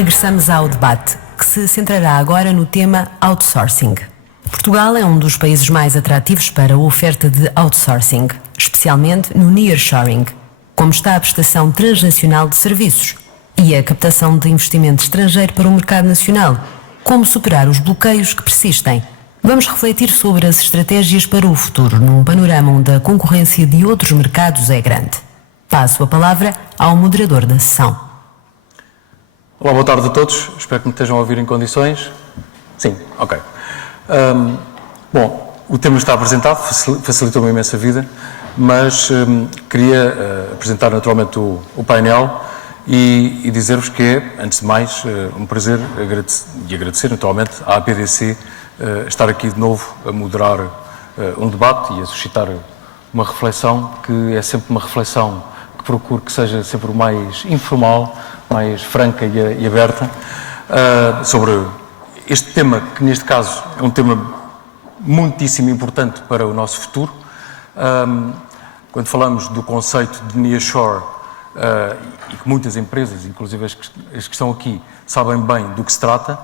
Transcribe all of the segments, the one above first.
regressamos ao debate, que se centrará agora no tema outsourcing. Portugal é um dos países mais atrativos para a oferta de outsourcing, especialmente no nearshoring, como está a prestação transnacional de serviços e a captação de investimento estrangeiro para o mercado nacional, como superar os bloqueios que persistem. Vamos refletir sobre as estratégias para o futuro, num panorama onde a concorrência de outros mercados é grande. Passo a palavra ao moderador da sessão. Olá, boa tarde a todos. Espero que me estejam a ouvir em condições. Sim, ok. Bom, o tema está apresentado, facilitou-me imensa vida, mas queria apresentar naturalmente o painel e dizer-vos que é, antes de mais, um prazer agradecer naturalmente à APDC estar aqui de novo a moderar um debate e a suscitar uma reflexão que é sempre uma reflexão que procuro que seja sempre o mais informal, mais franca e aberta, sobre este tema, que neste caso é um tema muitíssimo importante para o nosso futuro. Quando falamos do conceito de nearshore, e que muitas empresas, inclusive as que estão aqui, sabem bem do que se trata,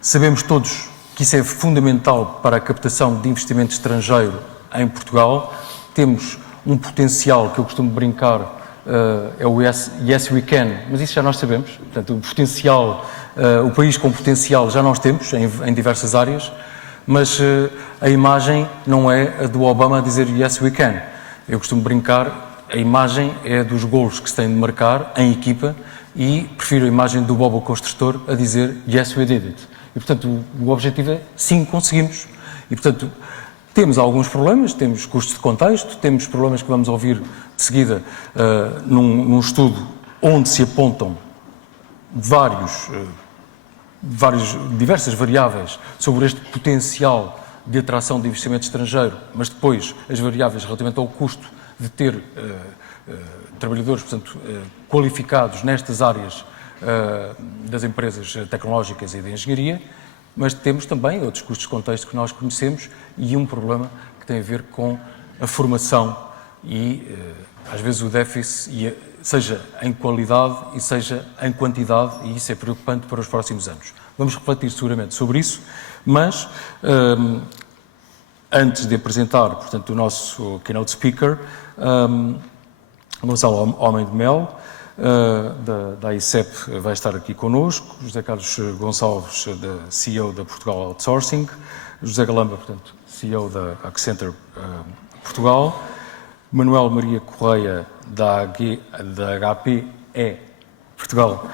sabemos todos que isso é fundamental para a captação de investimento estrangeiro em Portugal. Temos um potencial que eu costumo brincar, é o yes we can, mas isso já nós sabemos. Portanto, o potencial, o país com potencial já nós temos em diversas áreas, mas a imagem não é a do Obama a dizer yes we can. Eu costumo brincar, a imagem é dos golos que se tem de marcar em equipa e prefiro a imagem do Bobo Construtor a dizer yes we did it. E, portanto, o objetivo é sim, conseguimos. E, portanto, temos alguns problemas, temos custos de contexto, temos problemas que vamos ouvir de seguida num estudo onde se apontam diversas variáveis sobre este potencial de atração de investimento estrangeiro, mas depois as variáveis relativamente ao custo de ter trabalhadores, portanto, qualificados nestas áreas das empresas tecnológicas e de engenharia, mas temos também outros custos de contexto que nós conhecemos e um problema que tem a ver com a formação e, às vezes, o déficit, seja em qualidade e seja em quantidade, e isso é preocupante para os próximos anos. Vamos refletir seguramente sobre isso, mas antes de apresentar, portanto, o nosso keynote speaker, Gonçalo Homem de Melo, da ICEP, vai estar aqui connosco, José Carlos Gonçalves, CEO da Portugal Outsourcing, José Galamba, portanto, CEO da Accenture Portugal, Manuel Maria Correia, da HPE Portugal,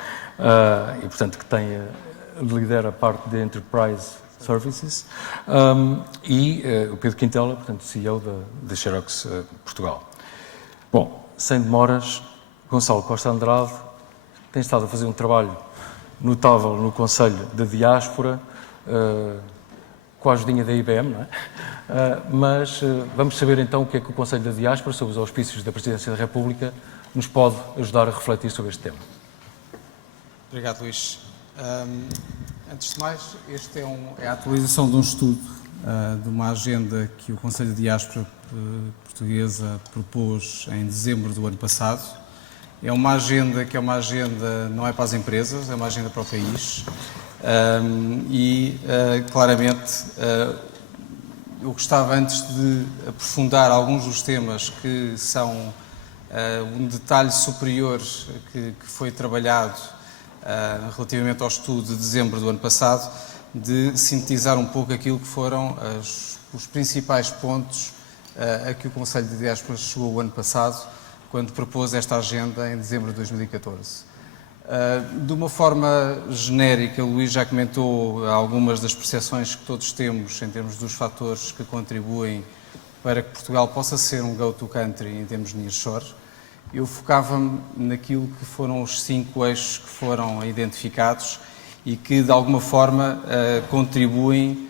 e, portanto, que lidera a parte de Enterprise Services, e o Pedro Quintela, portanto, CEO da Xerox Portugal. Bom, sem demoras, Gonçalo Costa Andrade tem estado a fazer um trabalho notável no Conselho da Diáspora, com a ajudinha da IBM, não é? Mas vamos saber então o que é que o Conselho da Diáspora, sob os auspícios da Presidência da República, nos pode ajudar a refletir sobre este tema. Obrigado, Luís. Antes de mais, este é a atualização de um estudo, de uma agenda que o Conselho de Diáspora Portuguesa propôs em dezembro do ano passado. É uma agenda que não é para as empresas, é uma agenda para o país claramente eu gostava, antes de aprofundar alguns dos temas que são um detalhe superior que foi trabalhado relativamente ao estudo de dezembro do ano passado, de sintetizar um pouco aquilo que foram os principais pontos a que o Conselho de Diáspora chegou o ano passado, quando propôs esta agenda em dezembro de 2014. De uma forma genérica, o Luís já comentou algumas das percepções que todos temos em termos dos fatores que contribuem para que Portugal possa ser um go-to country em termos de nearshore. Eu focava-me naquilo que foram os 5 eixos que foram identificados e que, de alguma forma, contribuem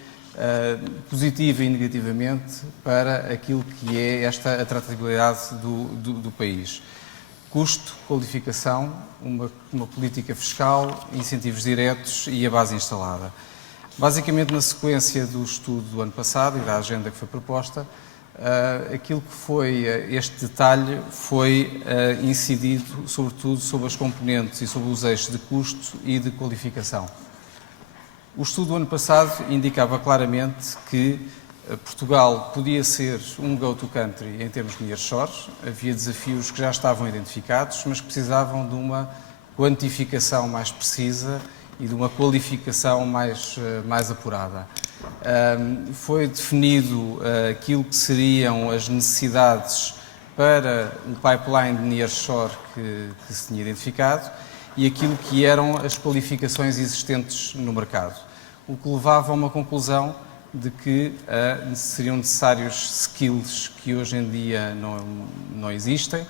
positiva e negativamente para aquilo que é esta atratividade do país. Custo, qualificação, uma política fiscal, incentivos diretos e a base instalada. Basicamente, na sequência do estudo do ano passado e da agenda que foi proposta, aquilo que foi este detalhe foi incidido sobretudo sobre as componentes e sobre os eixos de custo e de qualificação. O estudo do ano passado indicava claramente que Portugal podia ser um go-to country em termos de nearshore. Havia desafios que já estavam identificados, mas que precisavam de uma quantificação mais precisa e de uma qualificação mais apurada. Foi definido aquilo que seriam as necessidades para o pipeline de nearshore que se tinha identificado e aquilo que eram as qualificações existentes no mercado, o que levava a uma conclusão de que seriam necessários skills que hoje em dia não existem,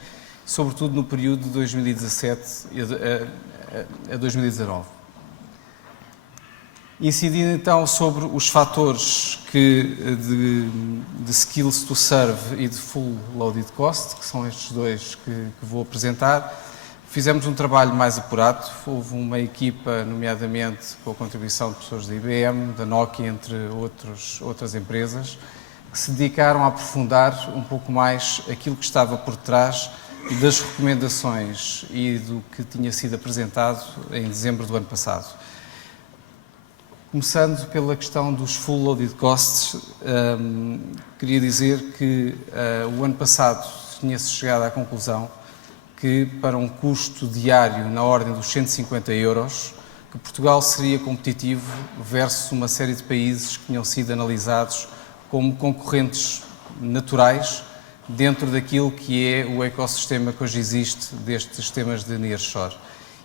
sobretudo no período de 2017 a 2019. Incidindo então sobre os fatores de skills to serve e de full loaded cost, que são estes dois que vou apresentar, fizemos um trabalho mais apurado. Houve uma equipa, nomeadamente com a contribuição de pessoas da IBM, da Nokia, entre outras empresas, que se dedicaram a aprofundar um pouco mais aquilo que estava por trás das recomendações e do que tinha sido apresentado em dezembro do ano passado. Começando pela questão dos full loaded costs, queria dizer que o ano passado tinha-se chegado à conclusão que para um custo diário na ordem dos 150 euros, que Portugal seria competitivo versus uma série de países que tinham sido analisados como concorrentes naturais dentro daquilo que é o ecossistema que hoje existe destes sistemas de nearshore.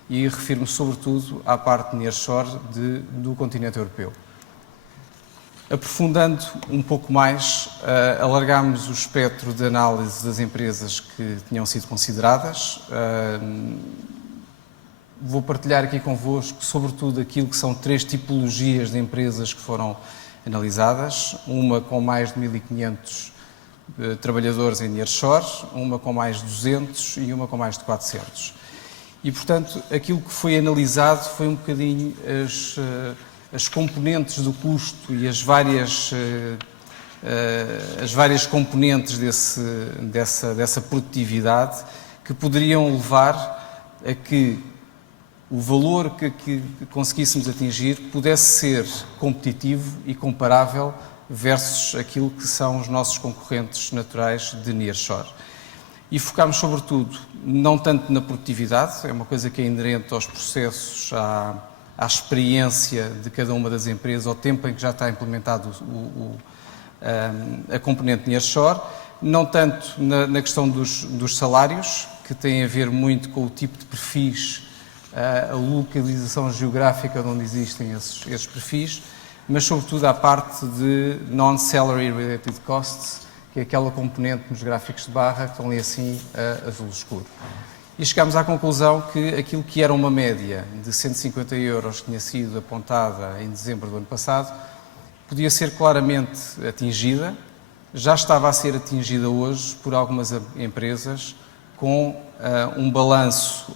E refiro-me sobretudo à parte de nearshore do continente europeu. Aprofundando um pouco mais, alargámos o espectro de análise das empresas que tinham sido consideradas. Vou partilhar aqui convosco, sobretudo, aquilo que são 3 tipologias de empresas que foram analisadas. Uma com mais de 1.500 trabalhadores em nearshore, uma com mais de 200 e uma com mais de 400. E, portanto, aquilo que foi analisado foi um bocadinho as componentes do custo e as várias componentes dessa produtividade que poderiam levar a que o valor que conseguíssemos atingir pudesse ser competitivo e comparável versus aquilo que são os nossos concorrentes naturais de nearshore. E focámos, sobretudo, não tanto na produtividade, é uma coisa que é inerente aos processos, à experiência de cada uma das empresas, ao tempo em que já está implementado a componente nearshore, não tanto na questão dos salários, que tem a ver muito com o tipo de perfis, a localização geográfica de onde existem esses perfis, mas sobretudo à parte de non-salary related costs, que é aquela componente nos gráficos de barra que estão ali assim azul escuro. E chegámos à conclusão que aquilo que era uma média de 150 euros que tinha sido apontada em dezembro do ano passado, podia ser claramente atingida, já estava a ser atingida hoje por algumas empresas com um balanço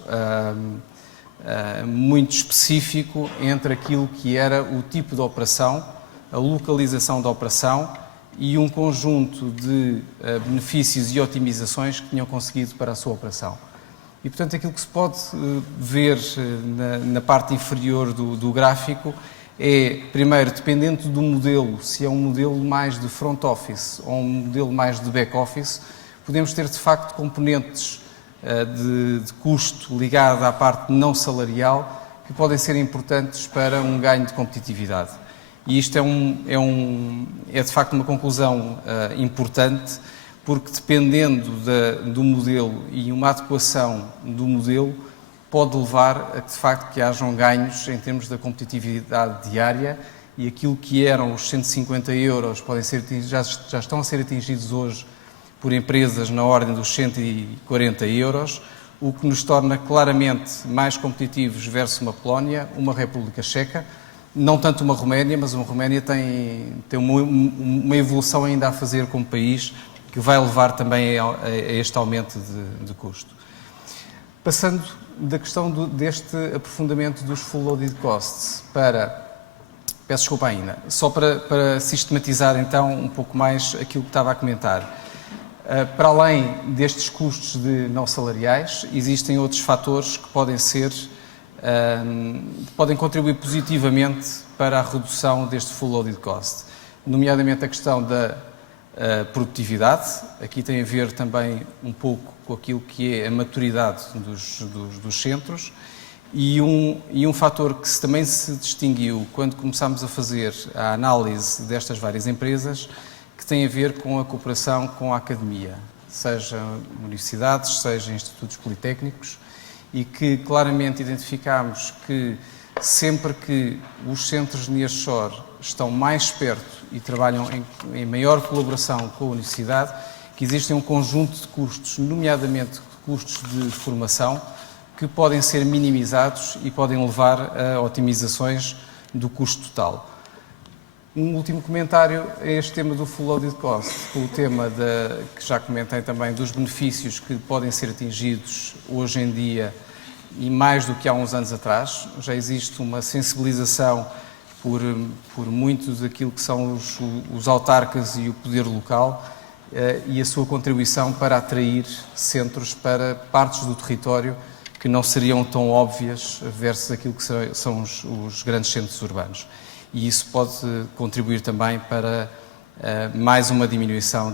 muito específico entre aquilo que era o tipo de operação, a localização da operação e um conjunto de benefícios e otimizações que tinham conseguido para a sua operação. E, portanto, aquilo que se pode ver na parte inferior do gráfico é, primeiro, dependendo do modelo, se é um modelo mais de front office ou um modelo mais de back office, podemos ter, de facto, componentes de custo ligado à parte não salarial que podem ser importantes para um ganho de competitividade. E isto é de facto uma conclusão importante, porque dependendo do modelo e uma adequação do modelo, pode levar a que de facto que hajam ganhos em termos da competitividade diária e aquilo que eram os 150 euros podem ser já estão a ser atingidos hoje por empresas na ordem dos 140 euros, o que nos torna claramente mais competitivos versus uma Polónia, uma República Checa, não tanto uma Roménia, mas uma Roménia tem uma evolução ainda a fazer como país, que vai levar também a este aumento de custo. Passando da questão deste aprofundamento dos full loaded costs para Peço desculpa ainda. Só para sistematizar então um pouco mais aquilo que estava a comentar. Para além destes custos não salariais, existem outros fatores que podem contribuir positivamente para a redução deste full loaded cost, nomeadamente a questão da produtividade. Aqui tem a ver também um pouco com aquilo que é a maturidade dos centros, e um fator que também se distinguiu quando começámos a fazer a análise destas várias empresas, que tem a ver com a cooperação com a academia, seja universidades, seja institutos politécnicos, e que claramente identificámos que sempre que os centros de nearshore estão mais perto e trabalham em maior colaboração com a universidade, que existem um conjunto de custos, nomeadamente custos de formação, que podem ser minimizados e podem levar a otimizações do custo total. Um último comentário a este tema do full loaded cost, o tema que já comentei também, dos benefícios que podem ser atingidos hoje em dia e mais do que há uns anos atrás. Já existe uma sensibilização por muitos daquilo que são os autarcas e o poder local, e a sua contribuição para atrair centros para partes do território que não seriam tão óbvias versus aquilo que são os grandes centros urbanos. E isso pode contribuir também para mais uma diminuição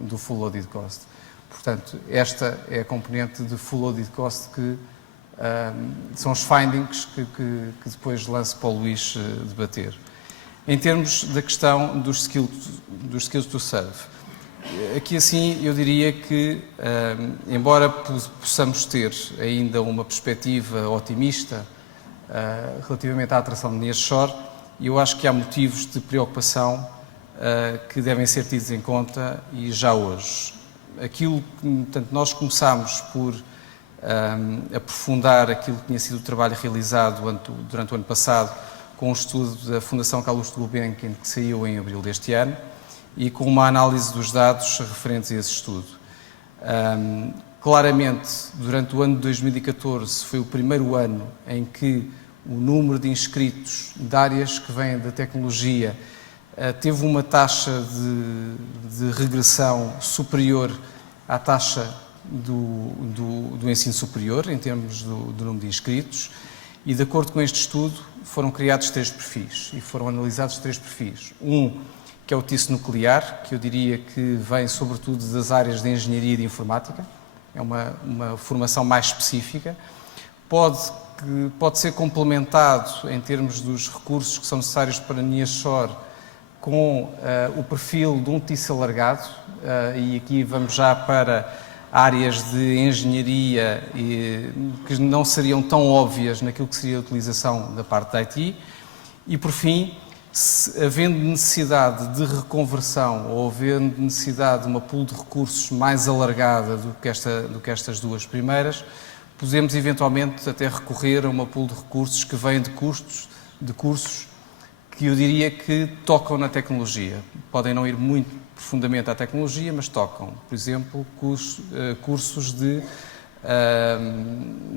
do full loaded cost. Portanto, esta é a componente de full loaded cost que são os findings que depois lanço para o Luís debater. Em termos da questão dos skills to serve, aqui assim eu diria que, embora possamos ter ainda uma perspectiva otimista relativamente à atração de nearshore, eu acho que há motivos de preocupação que devem ser tidos em conta e já hoje. Portanto, nós começámos por aprofundar aquilo que tinha sido o trabalho realizado durante o ano passado com um estudo da Fundação Calouste Gulbenkian, que saiu em abril deste ano, e com uma análise dos dados referentes a esse estudo. Claramente, durante o ano de 2014, foi o primeiro ano em que o número de inscritos de áreas que vêm da tecnologia teve uma taxa de regressão superior à taxa do ensino superior, em termos do número de inscritos, e de acordo com este estudo foram criados 3 perfis e foram analisados 3 perfis. Que é o TICE nuclear, que eu diria que vem sobretudo das áreas de engenharia e de informática, é uma formação mais específica, pode ser complementado em termos dos recursos que são necessários para nearshore com o perfil de um TICE alargado, e aqui vamos já para áreas de engenharia que não seriam tão óbvias naquilo que seria a utilização da parte da IT, e por fim, havendo necessidade de reconversão ou havendo necessidade de uma pool de recursos mais alargada do que estas 2 primeiras, podemos eventualmente até recorrer a uma pool de recursos que vem de cursos que eu diria que tocam na tecnologia. Podem não ir muito profundamente à tecnologia, mas tocam. Por exemplo, cursos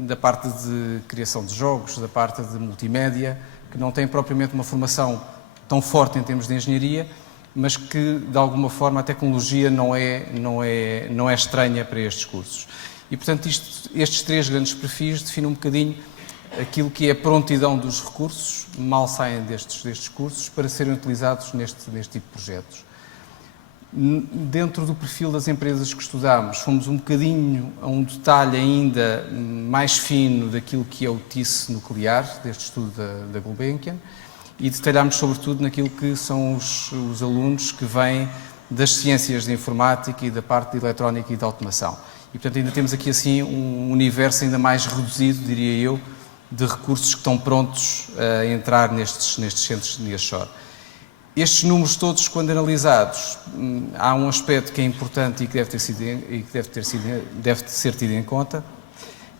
da parte de criação de jogos, da parte de multimédia, que não têm propriamente uma formação tão forte em termos de engenharia, mas que, de alguma forma, a tecnologia não é estranha para estes cursos. E, portanto, estes 3 grandes perfis definem um bocadinho aquilo que é a prontidão dos recursos, mal saem destes cursos, para serem utilizados neste tipo de projetos. Dentro do perfil das empresas que estudámos, fomos um bocadinho a um detalhe ainda mais fino daquilo que é o TICE nuclear, deste estudo da Gulbenkian, e detalhámos sobretudo naquilo que são os alunos que vêm das ciências de informática e da parte de eletrónica e de automação. E, portanto, ainda temos aqui assim um universo ainda mais reduzido, diria eu, de recursos que estão prontos a entrar nestes centros de nearshore. Estes números todos, quando analisados, há um aspecto que é importante e que deve ser tido em conta,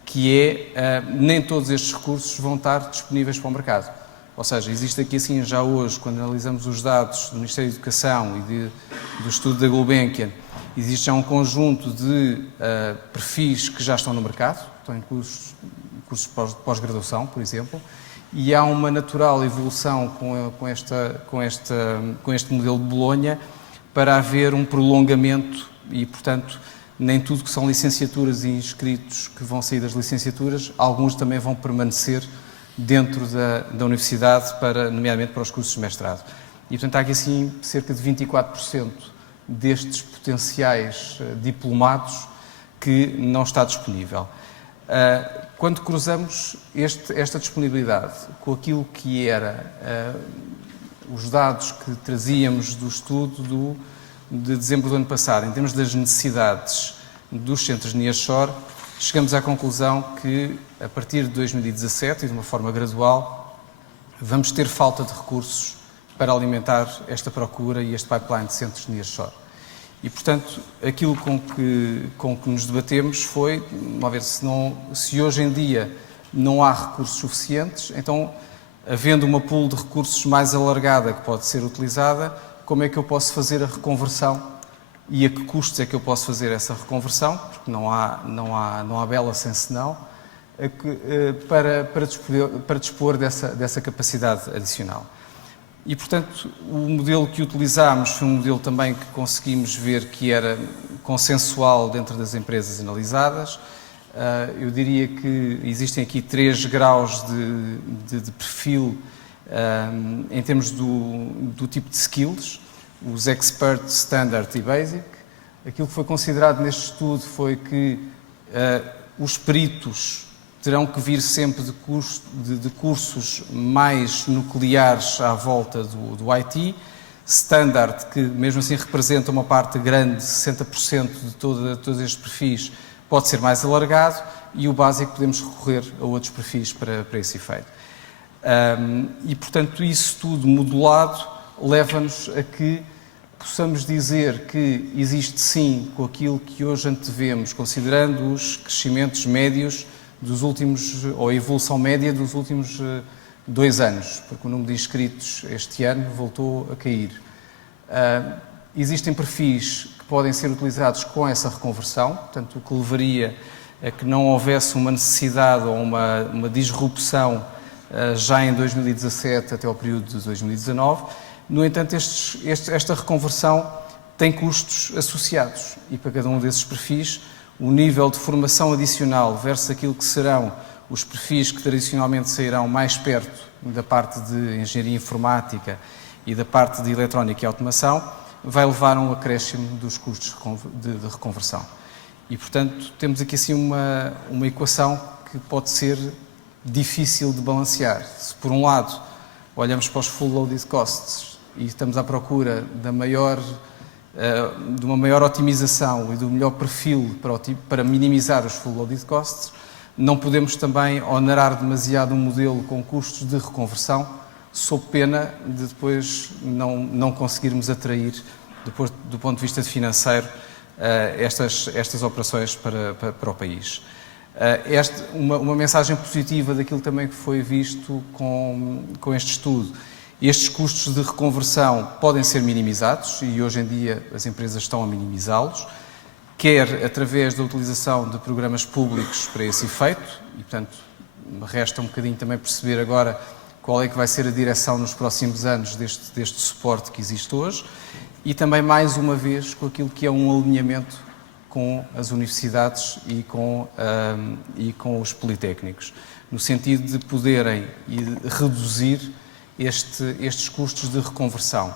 que é nem todos estes recursos vão estar disponíveis para o mercado. Ou seja, existe aqui assim já hoje, quando analisamos os dados do Ministério da Educação e do estudo da Gulbenkian, existe já um conjunto de perfis que já estão no mercado, estão em cursos de pós-graduação, por exemplo, e há uma natural evolução com este modelo de Bolonha para haver um prolongamento e, portanto, nem tudo que são licenciaturas e inscritos que vão sair das licenciaturas, alguns também vão permanecer dentro da universidade, nomeadamente para os cursos de mestrado. E, portanto, há aqui, assim, cerca de 24% destes potenciais diplomados que não está disponível. Quando cruzamos esta disponibilidade com aquilo que era os dados que trazíamos do estudo de dezembro do ano passado, em termos das necessidades dos centros de nearshore, chegamos à conclusão que, a partir de 2017, e de uma forma gradual, vamos ter falta de recursos para alimentar esta procura e este pipeline de centros de nearshore. E, portanto, aquilo com que nos debatemos foi, vamos ver, se hoje em dia não há recursos suficientes, então, havendo uma pool de recursos mais alargada que pode ser utilizada, como é que eu posso fazer a reconversão e a que custos é que eu posso fazer essa reconversão, porque não há bela sem senão, para dispor dessa capacidade adicional. E, portanto, o modelo que utilizámos foi um modelo também que conseguimos ver que era consensual dentro das empresas analisadas. Eu diria que existem aqui 3 graus de perfil em termos do tipo de skills, os Expert, Standard e Basic. Aquilo que foi considerado neste estudo foi que os peritos terão que vir sempre de cursos mais nucleares à volta do IT. Standard, que mesmo assim representa uma parte grande, 60% de todos estes perfis, pode ser mais alargado, e o básico podemos recorrer a outros perfis para esse efeito. E, portanto, isso tudo modulado leva-nos a que possamos dizer que existe sim, com aquilo que hoje antevemos, considerando os crescimentos médios dos últimos, ou a evolução média dos últimos 2 anos, porque o número de inscritos este ano voltou a cair. Existem perfis que podem ser utilizados com essa reconversão, portanto, o que levaria a que não houvesse uma necessidade ou uma disrupção já em 2017 até ao período de 2019. No entanto, esta reconversão tem custos associados, e para cada um desses perfis, o nível de formação adicional versus aquilo que serão os perfis que tradicionalmente sairão mais perto da parte de engenharia informática e da parte de eletrónica e automação, vai levar a um acréscimo dos custos de reconversão. E, portanto, temos aqui assim uma equação que pode ser difícil de balancear. Se, por um lado, olhamos para os full loaded costs e estamos à procura de uma maior otimização e do melhor perfil para minimizar os full loaded costs, não podemos também onerar demasiado um modelo com custos de reconversão, sob pena de depois não conseguirmos atrair, depois, do ponto de vista financeiro, estas operações para o país. Uma mensagem positiva daquilo também que foi visto com este estudo. Estes custos de reconversão podem ser minimizados, e hoje em dia as empresas estão a minimizá-los, quer através da utilização de programas públicos para esse efeito, e, portanto, resta um bocadinho também perceber agora qual é que vai ser a direção nos próximos anos deste suporte que existe hoje, e também, mais uma vez, com aquilo que é um alinhamento com as universidades e com os politécnicos, no sentido de poderem reduzir estes custos de reconversão,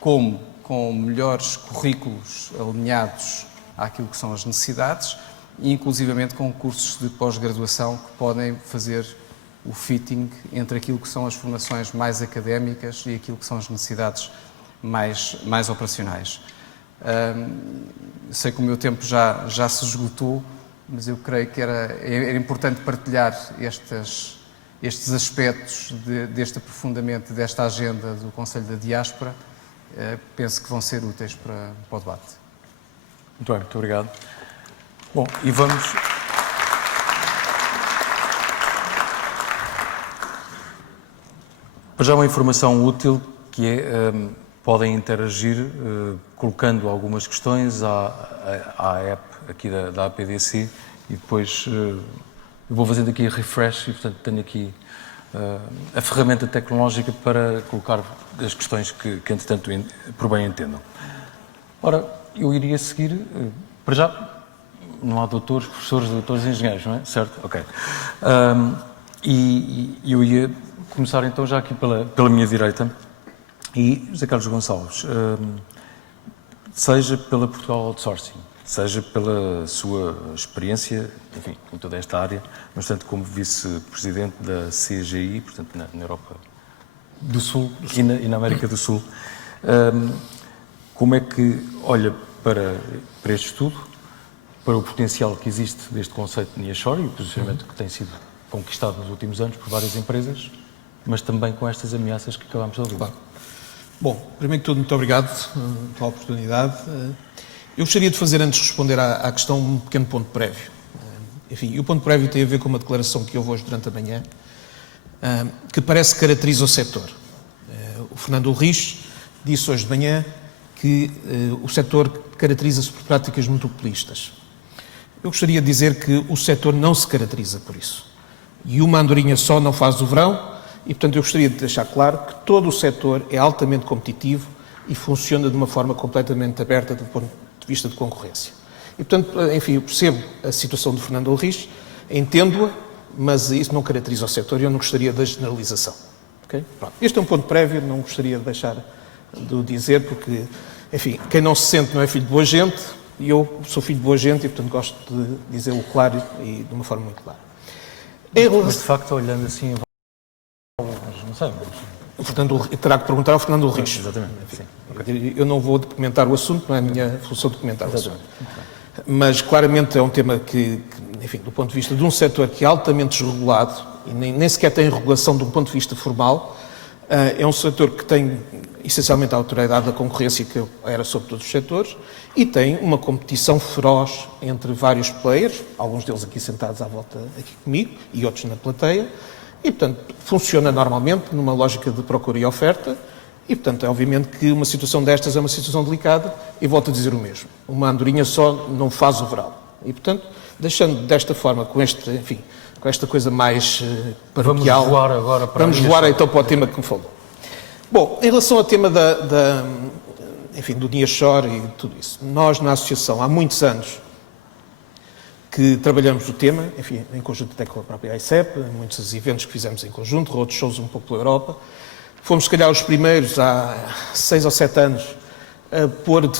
como com melhores currículos alinhados àquilo que são as necessidades, e inclusivamente com cursos de pós-graduação que podem fazer o fitting entre aquilo que são as formações mais académicas e aquilo que são as necessidades mais operacionais. Sei que o meu tempo já se esgotou, mas eu creio que era importante partilhar estes aspectos deste aprofundamento desta agenda do Conselho da Diáspora. Penso que vão ser úteis para o debate. Muito bem, muito obrigado. Bom, e vamos... Para já uma informação útil, que é, podem interagir colocando algumas questões à app aqui da APDC, e depois eu vou fazendo aqui refresh e, portanto, tenho aqui a ferramenta tecnológica para colocar as questões que entretanto, por bem entendam. Ora, eu iria seguir, para já, não há doutores, professores, doutores e engenheiros, não é? Certo? Ok. E eu ia começar então já aqui pela minha direita. E José Carlos Gonçalves, seja pela Portugal Outsourcing, seja pela sua experiência, enfim, em toda esta área, mas tanto como vice-presidente da CGI, portanto na Europa do Sul e na América do Sul, como é que olha para este estudo, para o potencial que existe deste conceito de nearshoring e o posicionamento que tem sido conquistado nos últimos anos por várias empresas, mas também com estas ameaças que acabámos de ouvir? Claro. Bom, primeiro que tudo, muito obrigado pela oportunidade. Eu gostaria de fazer, antes de responder à questão, um pequeno ponto prévio. Enfim, e o ponto prévio tem a ver com uma declaração que houve hoje durante a manhã, que parece que caracteriza o setor. O Fernando Ulrich disse hoje de manhã que o setor caracteriza-se por práticas muito populistas. Eu gostaria de dizer que o setor não se caracteriza por isso. E uma andorinha só não faz o verão, e portanto eu gostaria de deixar claro que todo o setor é altamente competitivo e funciona de uma forma completamente aberta do ponto de vista de concorrência. E portanto, enfim, eu percebo a situação do Fernando Ulrich, entendo-a, mas isso não caracteriza o setor e eu não gostaria da generalização. Okay? Pronto. Este é um ponto prévio, não gostaria de deixar de o dizer, porque, enfim, quem não se sente não é filho de boa gente, e eu sou filho de boa gente e, portanto, gosto de dizer-o claro e de uma forma muito clara. Mas, de facto, olhando assim, não sei, mas... Portanto, terá que perguntar ao Fernando Ulrich. Exatamente. Sim. Okay. Eu não vou documentar o assunto, não é a minha função documentar o assunto. Mas, claramente, é um tema que, enfim, do ponto de vista de um setor que é altamente desregulado, e nem sequer tem regulação de um ponto de vista formal, é um setor que tem, essencialmente, a autoridade da concorrência, que era sobre todos os setores, e tem uma competição feroz entre vários players, alguns deles aqui sentados à volta aqui comigo, e outros na plateia, e, portanto, funciona normalmente numa lógica de procura e oferta, e, portanto, é obviamente que uma situação destas é uma situação delicada, e volto a dizer o mesmo. Uma andorinha só não faz o verão. E, portanto, deixando desta forma, com este, enfim, com esta coisa mais paroquial... Vamos voar agora para... Vamos voar então para o tema que me falou. Bom, em relação ao tema enfim, do nearshore e tudo isso, nós na Associação, há muitos anos, que trabalhamos o tema, enfim, em conjunto até com a própria ICEP, em muitos eventos que fizemos em conjunto, roadshows um pouco pela Europa. Fomos, se calhar, os primeiros, há 6 ou 7 anos, a pôr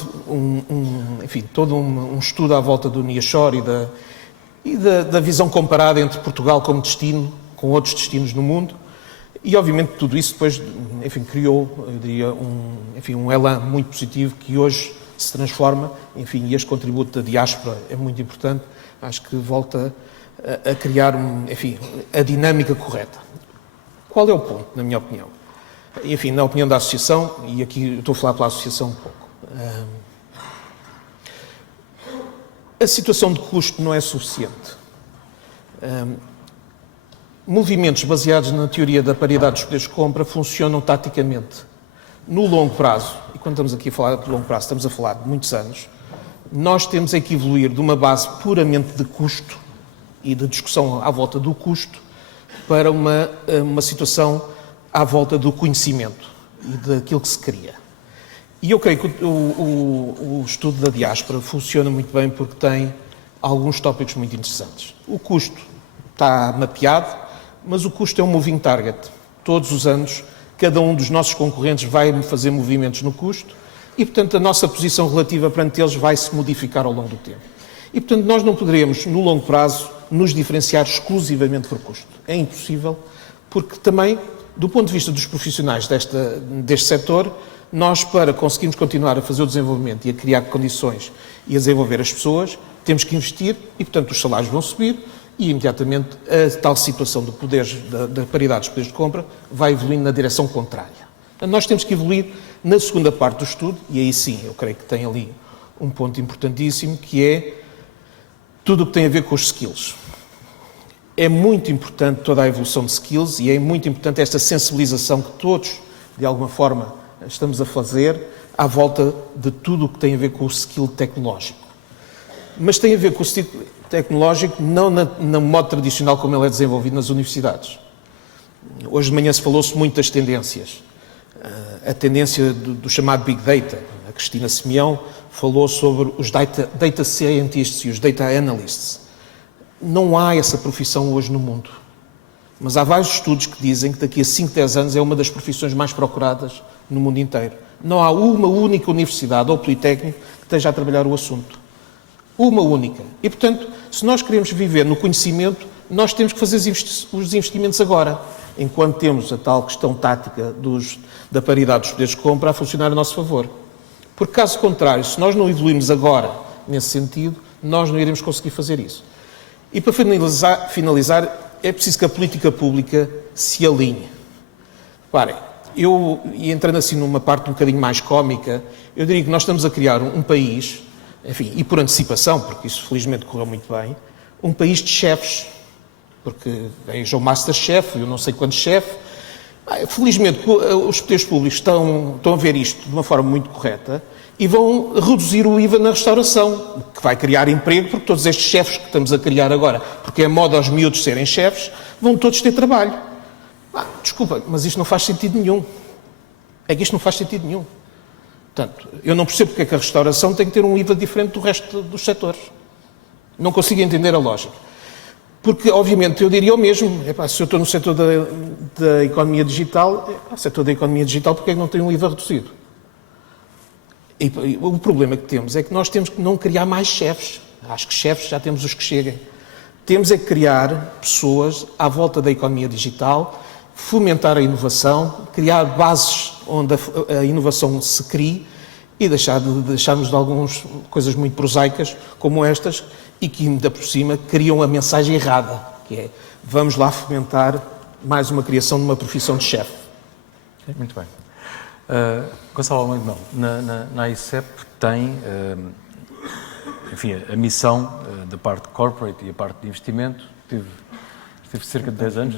enfim, todo um estudo à volta do nearshore e da visão comparada entre Portugal como destino, com outros destinos no mundo. E, obviamente, tudo isso depois, enfim, criou, eu diria, um elan muito positivo que hoje se transforma, enfim, e este contributo da diáspora é muito importante, acho que volta a criar, enfim, a dinâmica correta. Qual é o ponto, na minha opinião? Enfim, na opinião da Associação, e aqui eu estou a falar pela Associação um pouco, a situação de custo não é suficiente. Movimentos baseados na teoria da paridade dos poderes de compra funcionam taticamente. No longo prazo, e quando estamos aqui a falar de longo prazo, estamos a falar de muitos anos, nós temos que evoluir de uma base puramente de custo e de discussão à volta do custo para uma situação à volta do conhecimento e daquilo que se cria. E eu creio que o estudo da diáspora funciona muito bem porque tem alguns tópicos muito interessantes. O custo está mapeado, mas o custo é um moving target. Todos os anos, cada um dos nossos concorrentes vai fazer movimentos no custo e, portanto, a nossa posição relativa perante eles vai se modificar ao longo do tempo. E, portanto, nós não poderemos, no longo prazo, nos diferenciar exclusivamente por custo. É impossível, porque também, do ponto de vista dos profissionais deste setor, nós, para conseguirmos continuar a fazer o desenvolvimento e a criar condições e a desenvolver as pessoas, temos que investir e, portanto, os salários vão subir e, imediatamente, a tal situação de poderes, da paridade dos poderes de compra vai evoluindo na direção contrária. Portanto, nós temos que evoluir na segunda parte do estudo, e aí sim, eu creio que tem ali um ponto importantíssimo, que é tudo o que tem a ver com os skills. É muito importante toda a evolução de skills e é muito importante esta sensibilização que todos, de alguma forma, estamos a fazer à volta de tudo o que tem a ver com o skill tecnológico. Mas tem a ver com o skill tecnológico não no modo tradicional como ele é desenvolvido nas universidades. Hoje de manhã se falou-se muito das tendências. A tendência do chamado Big Data. A Cristina Simeão falou sobre os data scientists e os data analysts. Não há essa profissão hoje no mundo. Mas há vários estudos que dizem que daqui a 5, 10 anos é uma das profissões mais procuradas no mundo inteiro. Não há uma única universidade ou politécnico que esteja a trabalhar o assunto. Uma única. E, portanto, se nós queremos viver no conhecimento, nós temos que fazer os investimentos agora, enquanto temos a tal questão tática da paridade dos poderes de compra a funcionar a nosso favor. Porque, caso contrário, se nós não evoluirmos agora nesse sentido, nós não iremos conseguir fazer isso. E para finalizar, é preciso que a política pública se alinhe. Reparem, e entrando assim numa parte um bocadinho mais cómica, eu diria que nós estamos a criar um país, enfim, e por antecipação, porque isso felizmente correu muito bem, um país de chefes, porque veja o Masterchef, eu não sei quantos chefes. Felizmente os poderes públicos estão a ver isto de uma forma muito correta e vão reduzir o IVA na restauração, o que vai criar emprego, porque todos estes chefes que estamos a criar agora, porque é moda aos miúdos serem chefes, vão todos ter trabalho. Desculpa, mas isto não faz sentido nenhum. É que isto não faz sentido nenhum. Portanto, eu não percebo porque é que a restauração tem que ter um IVA diferente do resto dos setores. Não consigo entender a lógica. Porque, obviamente, eu diria o mesmo. Se eu estou no setor da economia digital, o setor da economia digital, porque é que não tem um IVA reduzido? E o problema que temos é que nós temos que não criar mais chefes. Acho que chefes já temos os que cheguem. Temos é que criar pessoas à volta da economia digital, fomentar a inovação, criar bases onde a inovação se crie e deixarmos de algumas coisas muito prosaicas como estas e que ainda por cima criam a mensagem errada, que é vamos lá fomentar mais uma criação de uma profissão de chefe. Muito bem. Gonçalo Almeida Melo, na AICEP tem, enfim, a missão da parte corporate e a parte de investimento. Estive cerca de 10 anos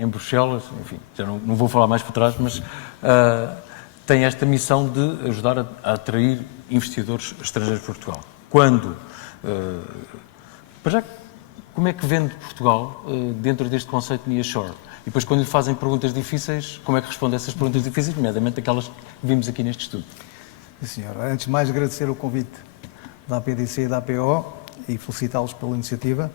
em Bruxelas, enfim, já não vou falar mais por trás, mas tem esta missão de ajudar a atrair investidores estrangeiros para Portugal. Quando, para já, como é que vende Portugal dentro deste conceito de nearshore? E depois, quando lhe fazem perguntas difíceis, como é que responde a essas perguntas difíceis, nomeadamente aquelas que vimos aqui neste estudo? Sim, senhor. Antes de mais, agradecer o convite da APDC e da APO e felicitá-los pela iniciativa.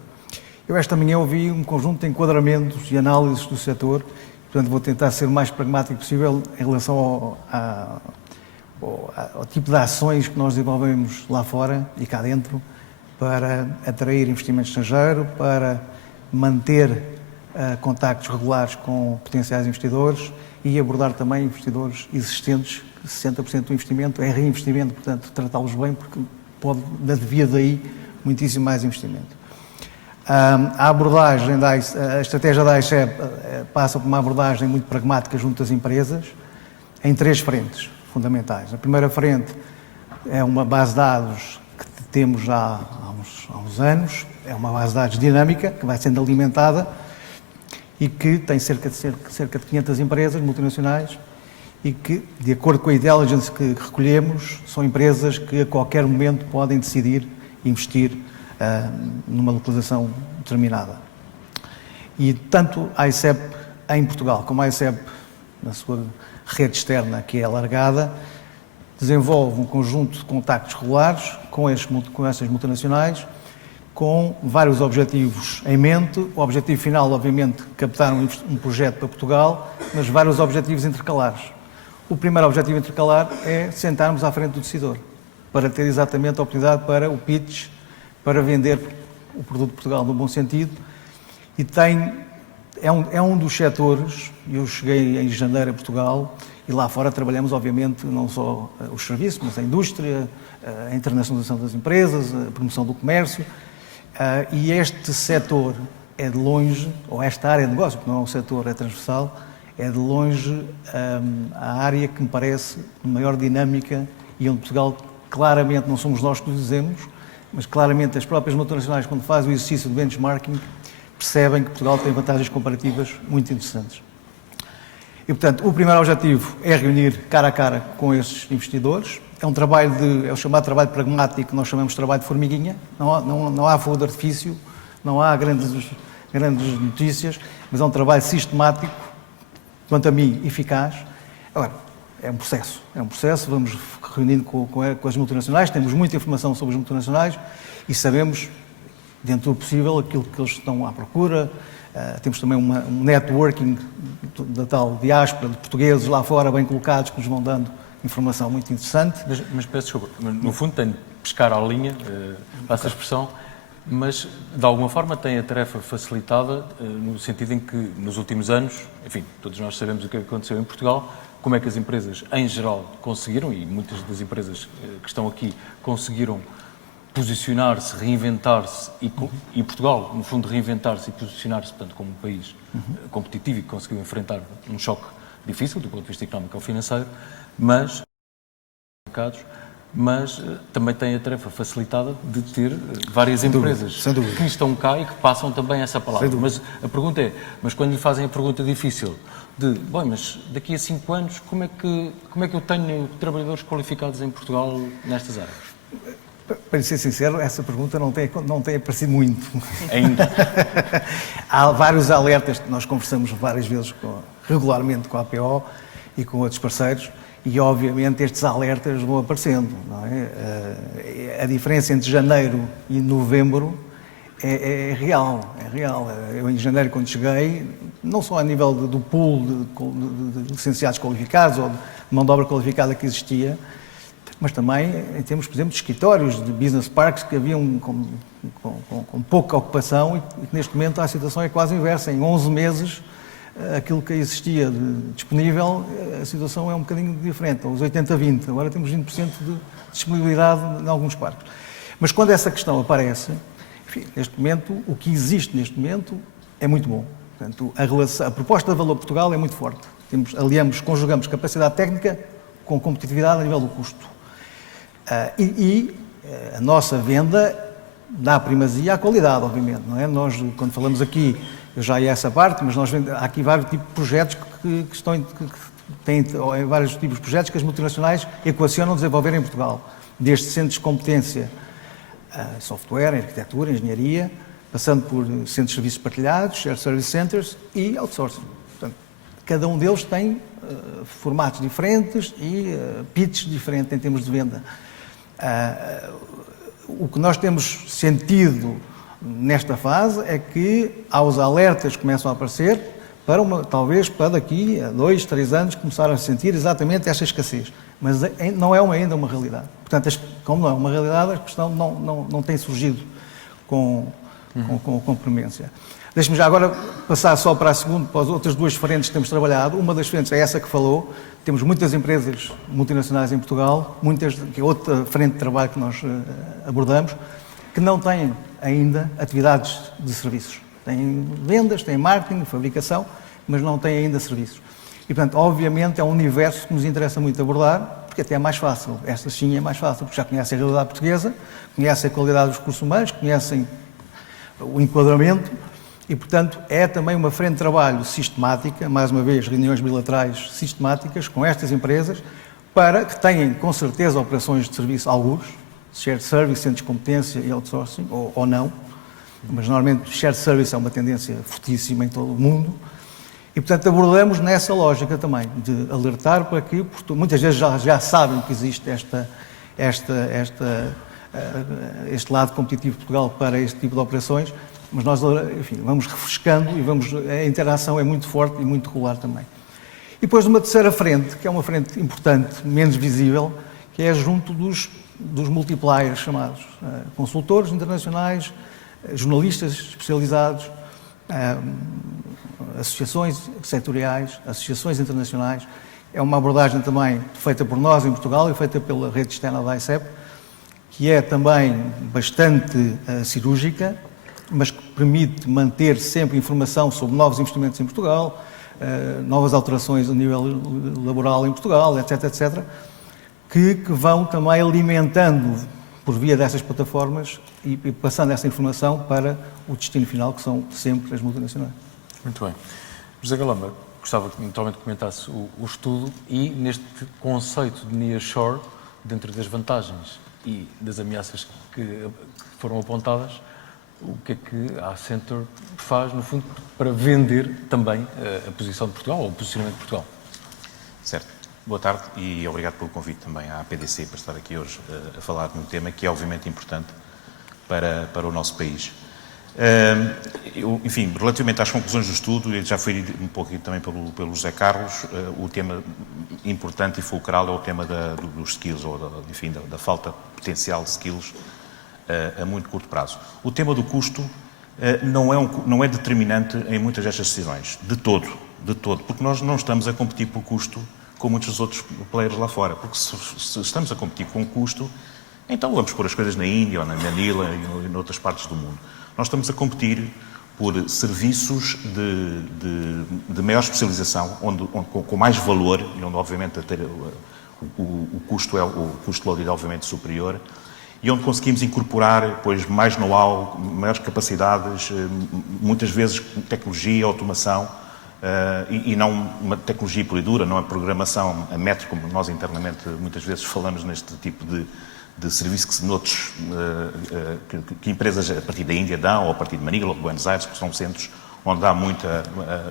Eu esta manhã ouvi um conjunto de enquadramentos e análises do setor, portanto vou tentar ser o mais pragmático possível em relação ao tipo de ações que nós desenvolvemos lá fora e cá dentro para atrair investimento estrangeiro, para manter contactos regulares com potenciais investidores e abordar também investidores existentes, 60% do investimento é reinvestimento, portanto tratá-los bem porque pode vir daí muitíssimo mais investimento. A abordagem, a estratégia da AICEP passa por uma abordagem muito pragmática junto às empresas em 3 frentes fundamentais. A primeira frente é uma base de dados que temos já há uns anos, é uma base de dados dinâmica que vai sendo alimentada e que tem cerca de 500 empresas multinacionais e que, de acordo com a intelligence que recolhemos, são empresas que a qualquer momento podem decidir investir numa localização determinada. E tanto a AICEP em Portugal como a AICEP na sua rede externa, que é alargada, desenvolve um conjunto de contactos regulares com essas multinacionais, com vários objetivos em mente. O objetivo final, obviamente, captar um projeto para Portugal, mas vários objetivos intercalares. O primeiro objetivo intercalar é sentarmos à frente do decisor, para ter exatamente a oportunidade para o pitch, para vender o produto de Portugal no bom sentido, e é um dos setores. Eu cheguei em janeiro a Portugal e lá fora trabalhamos, obviamente, não só os serviços, mas a indústria, a internacionalização das empresas, a promoção do comércio, e este setor é de longe, ou esta área de negócio, porque não é um setor, é transversal, é de longe a área que me parece de maior dinâmica e onde Portugal, claramente, não somos nós que o dizemos, mas claramente as próprias multinacionais, quando fazem o exercício de benchmarking, percebem que Portugal tem vantagens comparativas muito interessantes. E, portanto, o primeiro objetivo é reunir cara a cara com esses investidores. É um trabalho é o chamado trabalho pragmático, que nós chamamos de trabalho de formiguinha. Não há fogo de artifício, não há grandes notícias, mas é um trabalho sistemático quanto a mim, eficaz. Agora, é um processo, vamos reunindo com as multinacionais, temos muita informação sobre as multinacionais e sabemos, dentro do possível, aquilo que eles estão à procura. Temos também um networking da tal diáspora de portugueses lá fora, bem colocados, que nos vão dando informação muito interessante. Mas peço desculpa, no fundo tem de pescar à linha, passa a expressão, mas de alguma forma tem a tarefa facilitada no sentido em que nos últimos anos, enfim, todos nós sabemos o que aconteceu em Portugal, como é que as empresas em geral conseguiram, e muitas das empresas que estão aqui conseguiram posicionar-se, reinventar-se e Portugal, no fundo, reinventar-se e posicionar-se, portanto, como um país competitivo e que conseguiu enfrentar um choque difícil do ponto de vista económico ou financeiro, mas também tem a tarefa facilitada de ter várias empresas que estão cá e que passam também essa palavra. Mas a pergunta é, mas quando lhe fazem a pergunta difícil de, bom, mas daqui a 5 anos, como é que eu tenho trabalhadores qualificados em Portugal nestas áreas? Para ser sincero, essa pergunta não tem aparecido muito. Ainda? Há vários alertas, nós conversamos várias vezes regularmente com a APO e com outros parceiros, e obviamente estes alertas vão aparecendo, não é? A diferença entre janeiro e novembro é real. Eu em janeiro, quando cheguei, não só a nível do pool de licenciados qualificados ou de mão de obra qualificada que existia, mas também em termos, por exemplo, de escritórios, de business parks que haviam com pouca ocupação e que neste momento a situação é quase inversa. Em 11 meses, aquilo que existia disponível, a situação é um bocadinho diferente, os 80-20. Agora temos 20% de disponibilidade em alguns parques. Mas quando essa questão aparece, enfim, neste momento, o que existe neste momento é muito bom. Portanto, a proposta de Valor Portugal é muito forte. Conjugamos capacidade técnica com competitividade a nível do custo. A nossa venda dá primazia à qualidade, obviamente, não é? Nós, quando falamos aqui, eu já ia a essa parte, mas há aqui vários tipos de projetos que têm vários tipos de projetos que as multinacionais equacionam desenvolver em Portugal, desde centros de competência, software, arquitetura, engenharia, passando por centros de serviços partilhados, shared service centers e outsourcing. Portanto, cada um deles tem formatos diferentes e pitches diferentes em termos de venda. O que nós temos sentido nesta fase é que há os alertas que começam a aparecer talvez para daqui a 2, 3 anos começar a sentir exatamente esta escassez. Mas não é ainda uma realidade. Portanto, como não é uma realidade, a questão não tem surgido com premência. Deixe-me já agora passar só para as outras duas frentes que temos trabalhado. Uma das frentes é essa que falou. Temos muitas empresas multinacionais em Portugal, que é outra frente de trabalho que nós abordamos, que não têm ainda atividades de serviços. Têm vendas, têm marketing, fabricação, mas não têm ainda serviços. E, portanto, obviamente é um universo que nos interessa muito abordar, porque até é mais fácil. Esta sim é mais fácil, porque já conhecem a realidade portuguesa, conhecem a qualidade dos recursos humanos, conhecem o enquadramento e, portanto, é também uma frente de trabalho sistemática, mais uma vez, reuniões bilaterais sistemáticas com estas empresas, para que tenham, com certeza, operações de serviço, alguns, shared service, centros de competência e outsourcing, ou não, mas normalmente shared service é uma tendência fortíssima em todo o mundo, e portanto abordamos nessa lógica também, de alertar para que, muitas vezes já sabem que existe este lado competitivo de Portugal para este tipo de operações, mas nós, enfim, vamos refrescando e a interação é muito forte e muito regular também. E depois uma terceira frente, que é uma frente importante, menos visível, que é junto dos multipliers chamados, consultores internacionais, jornalistas especializados, associações setoriais, associações internacionais. É uma abordagem também feita por nós em Portugal e feita pela rede externa da ICEP, que é também bastante cirúrgica, mas que permite manter sempre informação sobre novos investimentos em Portugal, novas alterações a nível laboral em Portugal, etc., etc., que vão também alimentando, por via dessas plataformas, e passando essa informação para o destino final, que são sempre as multinacionais. Muito bem. José Galamba, gostava que eventualmente comentasse o estudo e neste conceito de nearshore, dentro das vantagens e das ameaças que foram apontadas, o que é que a Accenture faz, no fundo, para vender também a posição de Portugal, ou o posicionamento de Portugal. Certo. Boa tarde e obrigado pelo convite também à PDC para estar aqui hoje a falar de um tema que é obviamente importante para o nosso país. Enfim, relativamente às conclusões do estudo, já foi um pouco também pelo José Carlos, o tema importante e fulcral é o tema dos skills, ou enfim, da falta potencial de skills a muito curto prazo. O tema do custo não é determinante em muitas destas decisões, de todo, porque nós não estamos a competir por custo com muitos dos outros players lá fora, porque se estamos a competir com custo, então vamos pôr as coisas na Índia, ou na Manila e em outras partes do mundo. Nós estamos a competir por serviços de maior especialização, com mais valor, e onde obviamente o custo loaded é obviamente superior, e onde conseguimos incorporar depois mais know-how, maiores capacidades, muitas vezes tecnologia, automação, e não uma tecnologia pura e dura, não é programação a metro, como nós internamente muitas vezes falamos neste tipo de serviço que empresas a partir da Índia dão, ou a partir de Manila ou de Buenos Aires, que são centros onde há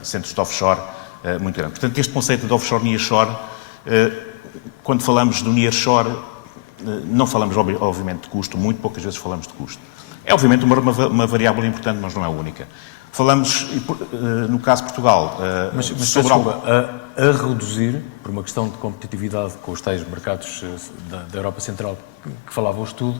centros de offshore muito grandes. Portanto, este conceito de offshore e nearshore, quando falamos do nearshore, não falamos obviamente de custo, muito poucas vezes falamos de custo. É obviamente uma variável importante, mas não é a única. Falamos, no caso de Portugal, Mas sobre a reduzir, por uma questão de competitividade com os tais mercados da Europa Central que falava o estudo,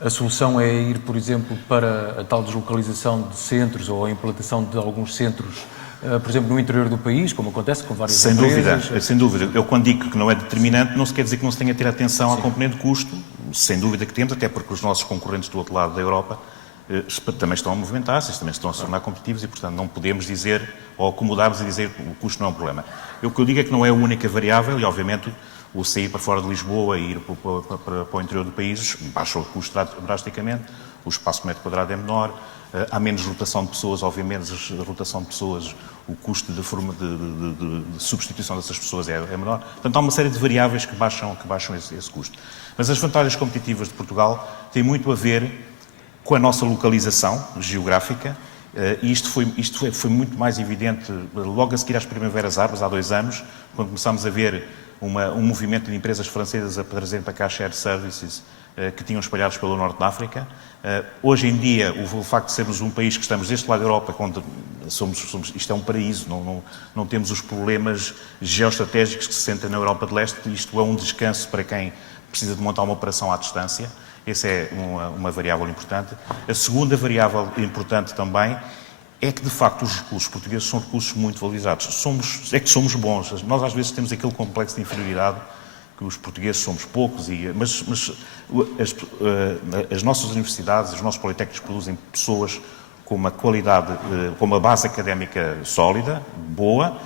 a solução é ir, por exemplo, para a tal deslocalização de centros ou a implantação de alguns centros, por exemplo, no interior do país, como acontece com várias empresas? Sem dúvida. Eu quando digo que não é determinante, não se quer dizer que não se tenha a ter atenção à componente de custo, sem dúvida que temos, até porque os nossos concorrentes do outro lado da Europa também estão a movimentar-se, também estão a se tornar competitivos e, portanto, não podemos dizer ou acomodar-nos a dizer que o custo não é um problema. O que eu digo é que não é a única variável e, obviamente, o sair para fora de Lisboa e ir para o interior do país baixa o custo drasticamente, o espaço por metro quadrado é menor, há menos rotação de pessoas, obviamente, a rotação de pessoas, o custo de substituição dessas pessoas é menor. Portanto, há uma série de variáveis que baixam esse custo. Mas as vantagens competitivas de Portugal têm muito a ver com a nossa localização geográfica, e isto foi muito mais evidente logo a seguir às Primaveras Árabes, há 2 anos, quando começámos a ver um movimento de empresas francesas a trazer para cá shared services que tinham espalhados pelo Norte da África. Hoje em dia, o facto de sermos um país que estamos deste lado da Europa, onde isto é um paraíso, não temos os problemas geoestratégicos que se sentem na Europa de Leste, isto é um descanso para quem precisa de montar uma operação à distância. Essa é uma variável importante. A segunda variável importante também é que, de facto, os recursos portugueses são recursos muito valorizados. Somos bons. Nós, às vezes, temos aquele complexo de inferioridade, que os portugueses somos poucos, mas as nossas universidades, os nossos politécnicos produzem pessoas com uma qualidade, com uma base académica sólida, boa,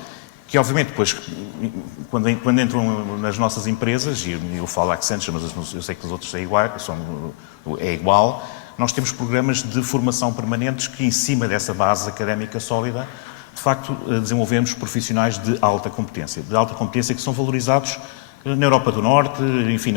que obviamente depois, quando entram nas nossas empresas, e eu falo Accenture, mas eu sei que os outros é igual, nós temos programas de formação permanentes que, em cima dessa base académica sólida, de facto, desenvolvemos profissionais de alta competência que são valorizados na Europa do Norte, enfim,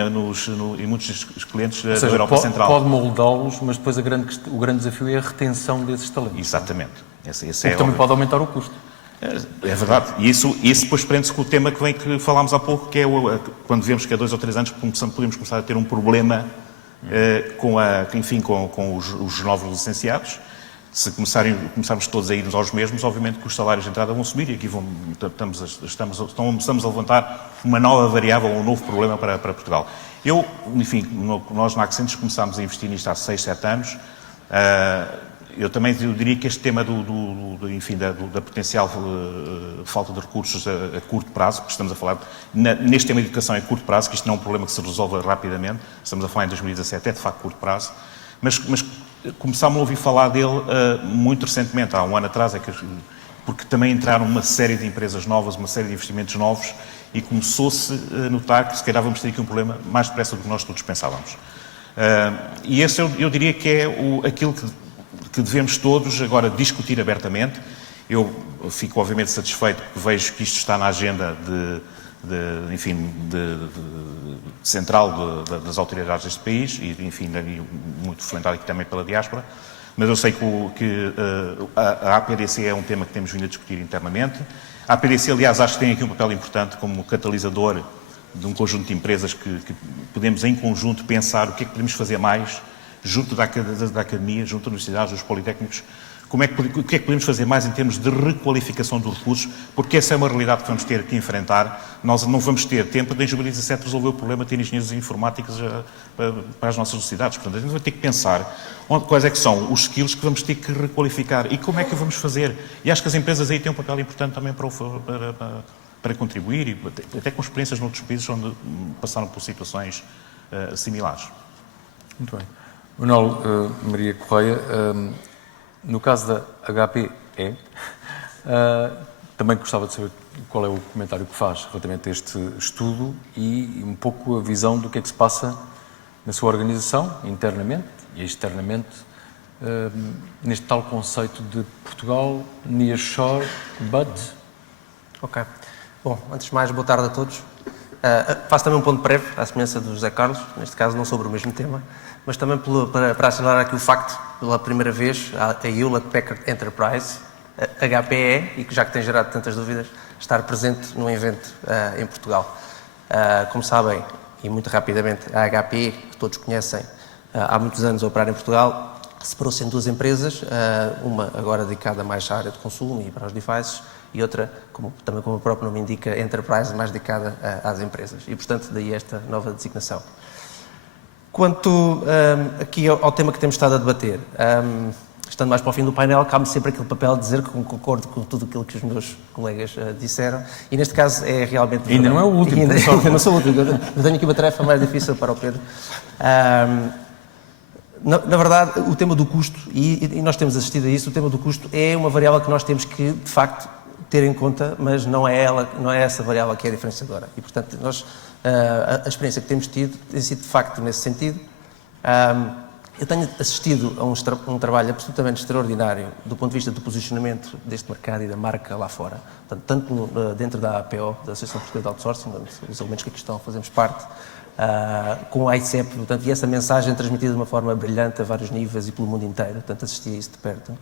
em muitos clientes da Europa Central. Pode moldá-los, mas depois o grande desafio é a retenção desses talentos. Exatamente. Esse também pode aumentar o custo. É verdade. E isso depois prende-se com o tema que falámos há pouco, que é quando vemos que há 2 ou 3 anos podemos começar a ter um problema com os novos licenciados. Se começarmos todos a irmos aos mesmos, obviamente que os salários de entrada vão subir e aqui estamos a levantar uma nova variável, um novo problema para Portugal. Nós na Accenture começámos a investir nisto há 6, 7 anos. Eu diria que este tema da potencial falta de recursos a curto prazo, porque estamos a falar neste tema de educação a curto prazo, que isto não é um problema que se resolva rapidamente, estamos a falar em 2017, é de facto curto prazo, mas começámos a ouvir falar dele muito recentemente, há 1 ano atrás, porque também entraram uma série de empresas novas, uma série de investimentos novos, e começou-se a notar que se calhar vamos ter aqui um problema mais depressa do que nós todos pensávamos. E esse eu diria que é aquilo que devemos todos agora discutir abertamente. Eu fico obviamente satisfeito porque vejo que isto está na agenda central das autoridades deste país e, enfim, muito fomentado aqui também pela diáspora. Mas eu sei que a APDC é um tema que temos vindo a discutir internamente. A APDC, aliás, acho que tem aqui um papel importante como catalisador de um conjunto de empresas que podemos, em conjunto, pensar o que é que podemos fazer mais junto da academia, junto das universidades, dos politécnicos, o que é que podemos fazer mais em termos de requalificação dos recursos, porque essa é uma realidade que vamos ter que enfrentar. Nós não vamos ter tempo de, em 2017, resolver o problema de ter engenheiros informáticos para as nossas necessidades. Portanto, a gente vai ter que pensar quais é que são os skills que vamos ter que requalificar e como é que o vamos fazer. E acho que as empresas aí têm um papel importante também para contribuir, e até com experiências noutros países onde passaram por situações similares. Muito bem. Manuel Maria Correia, no caso da HPE, também gostava de saber qual é o comentário que faz relativamente a este estudo e um pouco a visão do que é que se passa na sua organização, internamente e externamente, neste tal conceito de Portugal, nearshore, but... Ok. Bom, antes de mais, boa tarde a todos. Faço também um ponto breve, à semelhança do José Carlos, neste caso não sobre o mesmo tema, mas também para assinalar aqui o facto, pela primeira vez, a Hewlett Packard Enterprise, HPE, e que já que tem gerado tantas dúvidas, estar presente num evento em Portugal. Como sabem, e muito rapidamente, a HPE, que todos conhecem, há muitos anos a operar em Portugal, separou-se em duas empresas, uma agora dedicada mais à área de consumo e para os devices, e outra, também como o próprio nome indica, Enterprise, mais dedicada às empresas. E, portanto, daí esta nova designação. Quanto aqui ao tema que temos estado a debater, estando mais para o fim do painel, cabe-me sempre aquele papel de dizer que concordo com tudo aquilo que os meus colegas disseram, e neste caso é realmente... Ainda não é o último. Ainda não sou o último, eu tenho aqui uma tarefa mais difícil para o Pedro. Na verdade, o tema do custo, e nós temos assistido a isso, o tema do custo é uma variável que nós temos que, de facto, ter em conta, mas não é essa variável que é diferenciadora. E, portanto, a experiência que temos tido tem sido, de facto, nesse sentido. Eu tenho assistido a um trabalho absolutamente extraordinário do ponto de vista do posicionamento deste mercado e da marca lá fora. Portanto, tanto dentro da APO, da Associação Portuguesa de Outsourcing, os elementos que aqui estão, fazemos parte, com a ICEP, portanto, e essa mensagem transmitida de uma forma brilhante a vários níveis e pelo mundo inteiro, portanto, assisti a isso de perto.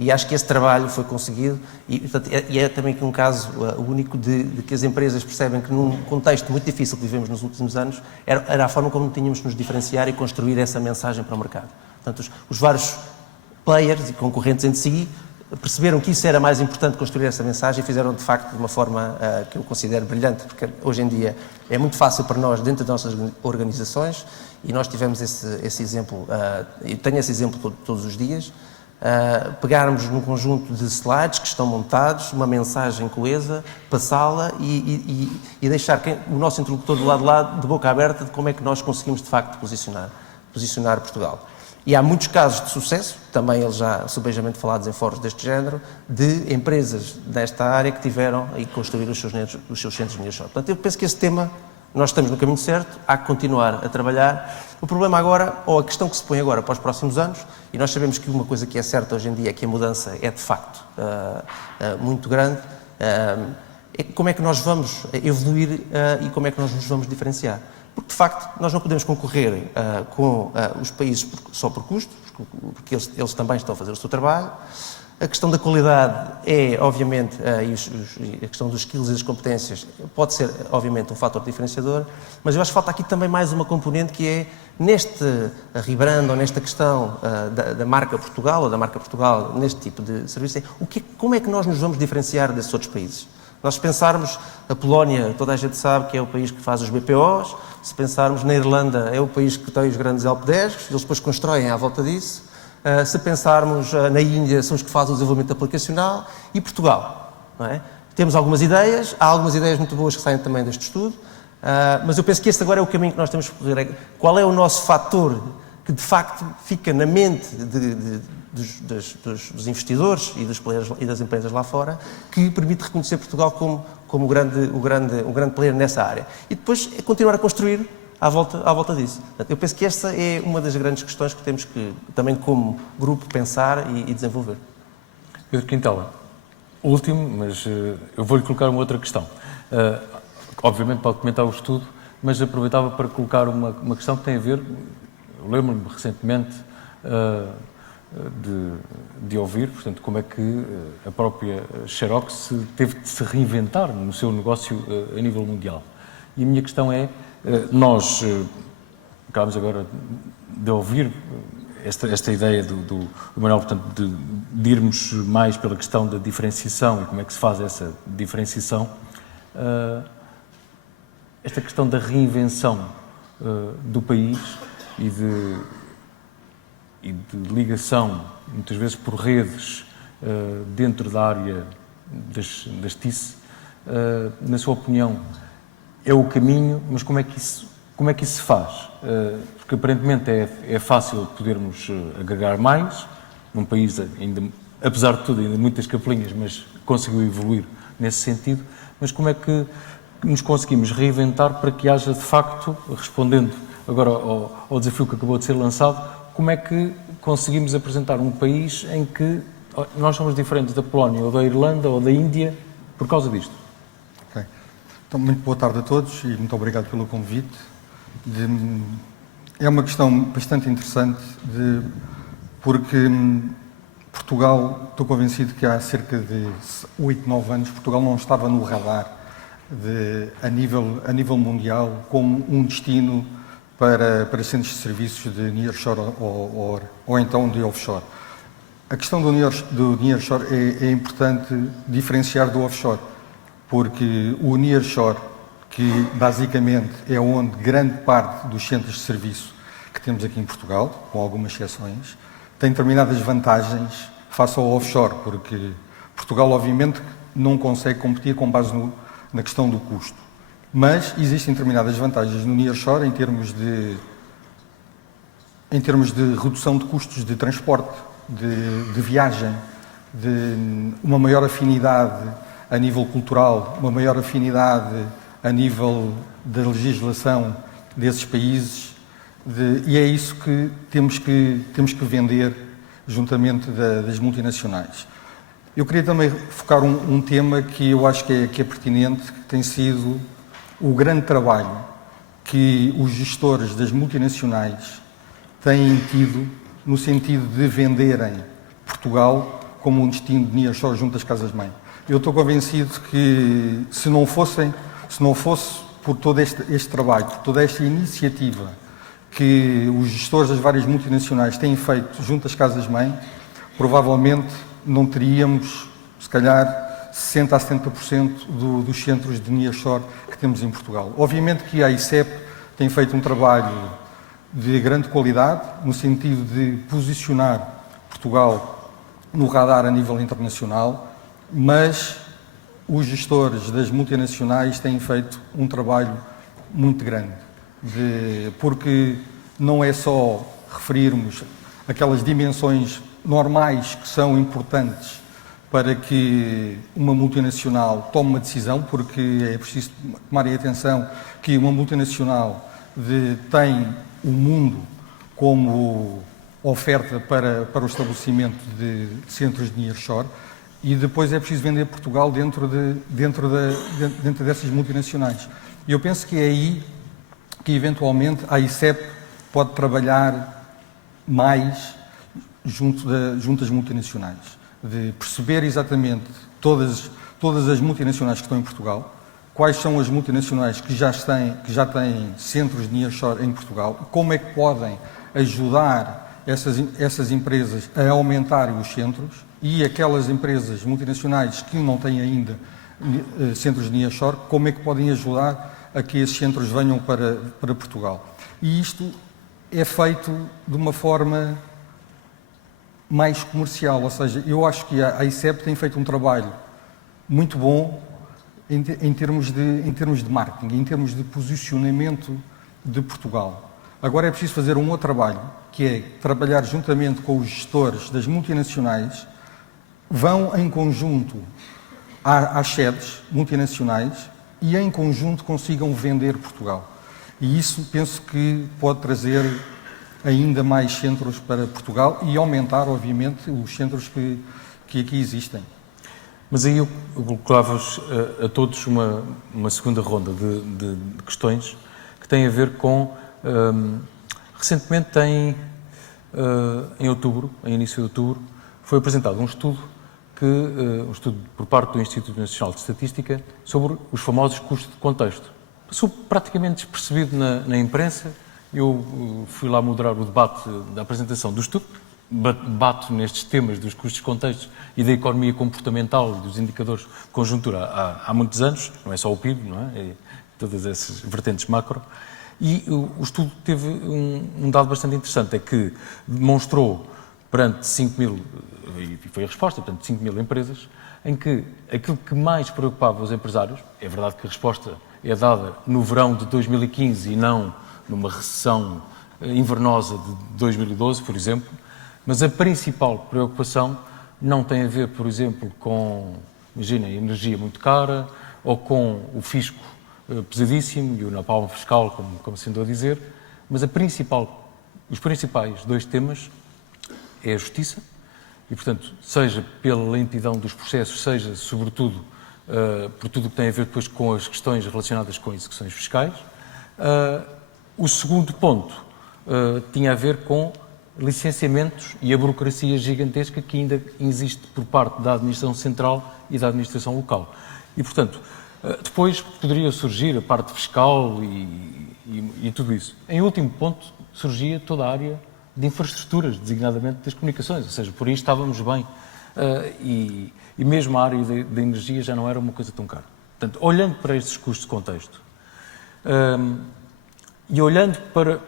E acho que esse trabalho foi conseguido e, portanto, é também um caso único de que as empresas percebem que num contexto muito difícil que vivemos nos últimos anos, era a forma como tínhamos de nos diferenciar e construir essa mensagem para o mercado. Portanto, os vários players e concorrentes entre si perceberam que isso era mais importante, construir essa mensagem, e fizeram de facto de uma forma que eu considero brilhante, porque hoje em dia é muito fácil para nós, dentro das nossas organizações, e nós tivemos esse exemplo, e tenho esse exemplo todos os dias, pegarmos num conjunto de slides que estão montados, uma mensagem coesa, passá-la e deixar o nosso interlocutor do lado de lá de boca aberta de como é que nós conseguimos de facto posicionar Portugal. E há muitos casos de sucesso, também eles já subejamente falados em fóruns deste género, de empresas desta área que tiveram e construíram os seus centros de nearshore. Portanto, eu penso que esse tema, nós estamos no caminho certo, há que continuar a trabalhar. O problema agora, ou a questão que se põe agora para os próximos anos, e nós sabemos que uma coisa que é certa hoje em dia é que a mudança é de facto muito grande, é como é que nós vamos evoluir e como é que nós nos vamos diferenciar. Porque, de facto, nós não podemos concorrer com os países só por custo, porque eles também estão a fazer o seu trabalho. A questão da qualidade é, obviamente, e a questão dos skills e das competências pode ser, obviamente, um fator diferenciador, mas eu acho que falta aqui também mais uma componente que é, neste rebrand ou nesta questão da marca Portugal, ou da marca Portugal neste tipo de serviço, como é que nós nos vamos diferenciar desses outros países? Nós, se pensarmos, a Polónia, toda a gente sabe que é o país que faz os BPOs, se pensarmos na Irlanda, é o país que tem os grandes helpdesks, eles depois constroem à volta disso. Se pensarmos na Índia, são os que fazem o desenvolvimento aplicacional, e Portugal, não é? Temos algumas ideias, há algumas ideias muito boas que saem também deste estudo, mas eu penso que este agora é o caminho que nós temos que percorrer. Qual é o nosso fator que, de facto, fica na mente dos investidores e dos players e das empresas lá fora, que permite reconhecer Portugal como um grande player nessa área. E depois é continuar a construir à volta disso. Portanto, eu penso que esta é uma das grandes questões que temos que, também como grupo, pensar e desenvolver. Pedro Quintela, último, mas eu vou-lhe colocar uma outra questão. obviamente pode comentar o estudo, mas aproveitava para colocar uma questão que tem a ver, eu lembro-me recentemente de ouvir, portanto, como é que a própria Xerox teve de se reinventar no seu negócio a nível mundial. E a minha questão é, nós acabamos agora de ouvir esta ideia do Manuel, portanto, de irmos mais pela questão da diferenciação e como é que se faz essa diferenciação. Esta questão da reinvenção do país e de ligação, muitas vezes por redes, dentro da área das TIC, na sua opinião, é o caminho, mas como é que isso se faz? Porque aparentemente é fácil podermos agregar mais, num país ainda, apesar de tudo, ainda muitas capelinhas, mas conseguiu evoluir nesse sentido, mas como é que nos conseguimos reinventar para que haja, de facto, respondendo agora ao desafio que acabou de ser lançado, como é que conseguimos apresentar um país em que nós somos diferentes da Polónia ou da Irlanda ou da Índia por causa disto? Ok. Então, muito boa tarde a todos e muito obrigado pelo convite. É uma questão bastante interessante, porque Portugal, estou convencido que há cerca de 8, 9 anos, Portugal não estava no radar a nível mundial como um destino para centros de serviços de nearshore ou então de offshore. A questão do nearshore é importante diferenciar do offshore, porque o nearshore, que basicamente é onde grande parte dos centros de serviço que temos aqui em Portugal, com algumas exceções, tem determinadas vantagens face ao offshore, porque Portugal obviamente não consegue competir com base na questão do custo. Mas existem determinadas vantagens no nearshore em termos de redução de custos de transporte, de viagem, de uma maior afinidade a nível cultural, uma maior afinidade a nível da legislação desses países, e é isso que temos que vender juntamente das multinacionais. Eu queria também focar um tema que eu acho que é pertinente, que tem sido o grande trabalho que os gestores das multinacionais têm tido no sentido de venderem Portugal como um destino de nearshore junto às casas-mãe. Eu estou convencido que se não fosse por todo este trabalho, por toda esta iniciativa que os gestores das várias multinacionais têm feito junto às casas-mãe, provavelmente não teríamos, se calhar, 60% a 70% dos centros de nearshore que temos em Portugal. Obviamente que a ICEP tem feito um trabalho de grande qualidade, no sentido de posicionar Portugal no radar a nível internacional, mas os gestores das multinacionais têm feito um trabalho muito grande, porque não é só referirmos aquelas dimensões normais que são importantes para que uma multinacional tome uma decisão, porque é preciso tomar atenção que uma multinacional tem o mundo como oferta para o estabelecimento de centros de nearshore, e depois é preciso vender Portugal dentro dessas multinacionais. E eu penso que é aí que, eventualmente, a ICEP pode trabalhar mais junto às multinacionais, de perceber exatamente todas as multinacionais que estão em Portugal, quais são as multinacionais que já têm centros de nearshore em Portugal, como é que podem ajudar essas empresas a aumentarem os centros, e aquelas empresas multinacionais que não têm ainda centros de nearshore, como é que podem ajudar a que esses centros venham para Portugal. E isto é feito de uma forma mais comercial, ou seja, eu acho que a ICEP tem feito um trabalho muito bom em termos de marketing, em termos de posicionamento de Portugal. Agora é preciso fazer um outro trabalho, que é trabalhar juntamente com os gestores das multinacionais, vão em conjunto às sedes multinacionais e em conjunto consigam vender Portugal. E isso penso que pode trazer ainda mais centros para Portugal e aumentar, obviamente, os centros que aqui existem. Mas aí eu colocava-vos a todos uma segunda ronda de questões que têm a ver com... recentemente, em outubro, em início de outubro, foi apresentado um estudo por parte do Instituto Nacional de Estatística sobre os famosos custos de contexto. Passou praticamente despercebido na imprensa. Eu fui lá moderar o debate da apresentação do estudo, bato nestes temas dos custos de contexto e da economia comportamental e dos indicadores de conjuntura há muitos anos, não é só o PIB, não é? É todas essas vertentes macro. E o estudo teve um dado bastante interessante, é que demonstrou perante 5.000, e foi a resposta, portanto 5.000 empresas, em que aquilo que mais preocupava os empresários, é verdade que a resposta é dada no verão de 2015 e não numa recessão invernosa de 2012, por exemplo, mas a principal preocupação não tem a ver, por exemplo, com, imaginem, energia muito cara ou com o fisco pesadíssimo e o napalm fiscal, como se andou a dizer, mas os principais dois temas é a justiça e, portanto, seja pela lentidão dos processos, seja, sobretudo, por tudo o que tem a ver depois com as questões relacionadas com execuções fiscais. O segundo ponto tinha a ver com licenciamentos e a burocracia gigantesca que ainda existe por parte da administração central e da administração local. E, portanto, depois poderia surgir a parte fiscal e tudo isso. Em último ponto, surgia toda a área de infraestruturas, designadamente das comunicações, ou seja, por aí estávamos bem. E mesmo a área da energia já não era uma coisa tão cara. Portanto, olhando para estes custos de contexto e olhando para...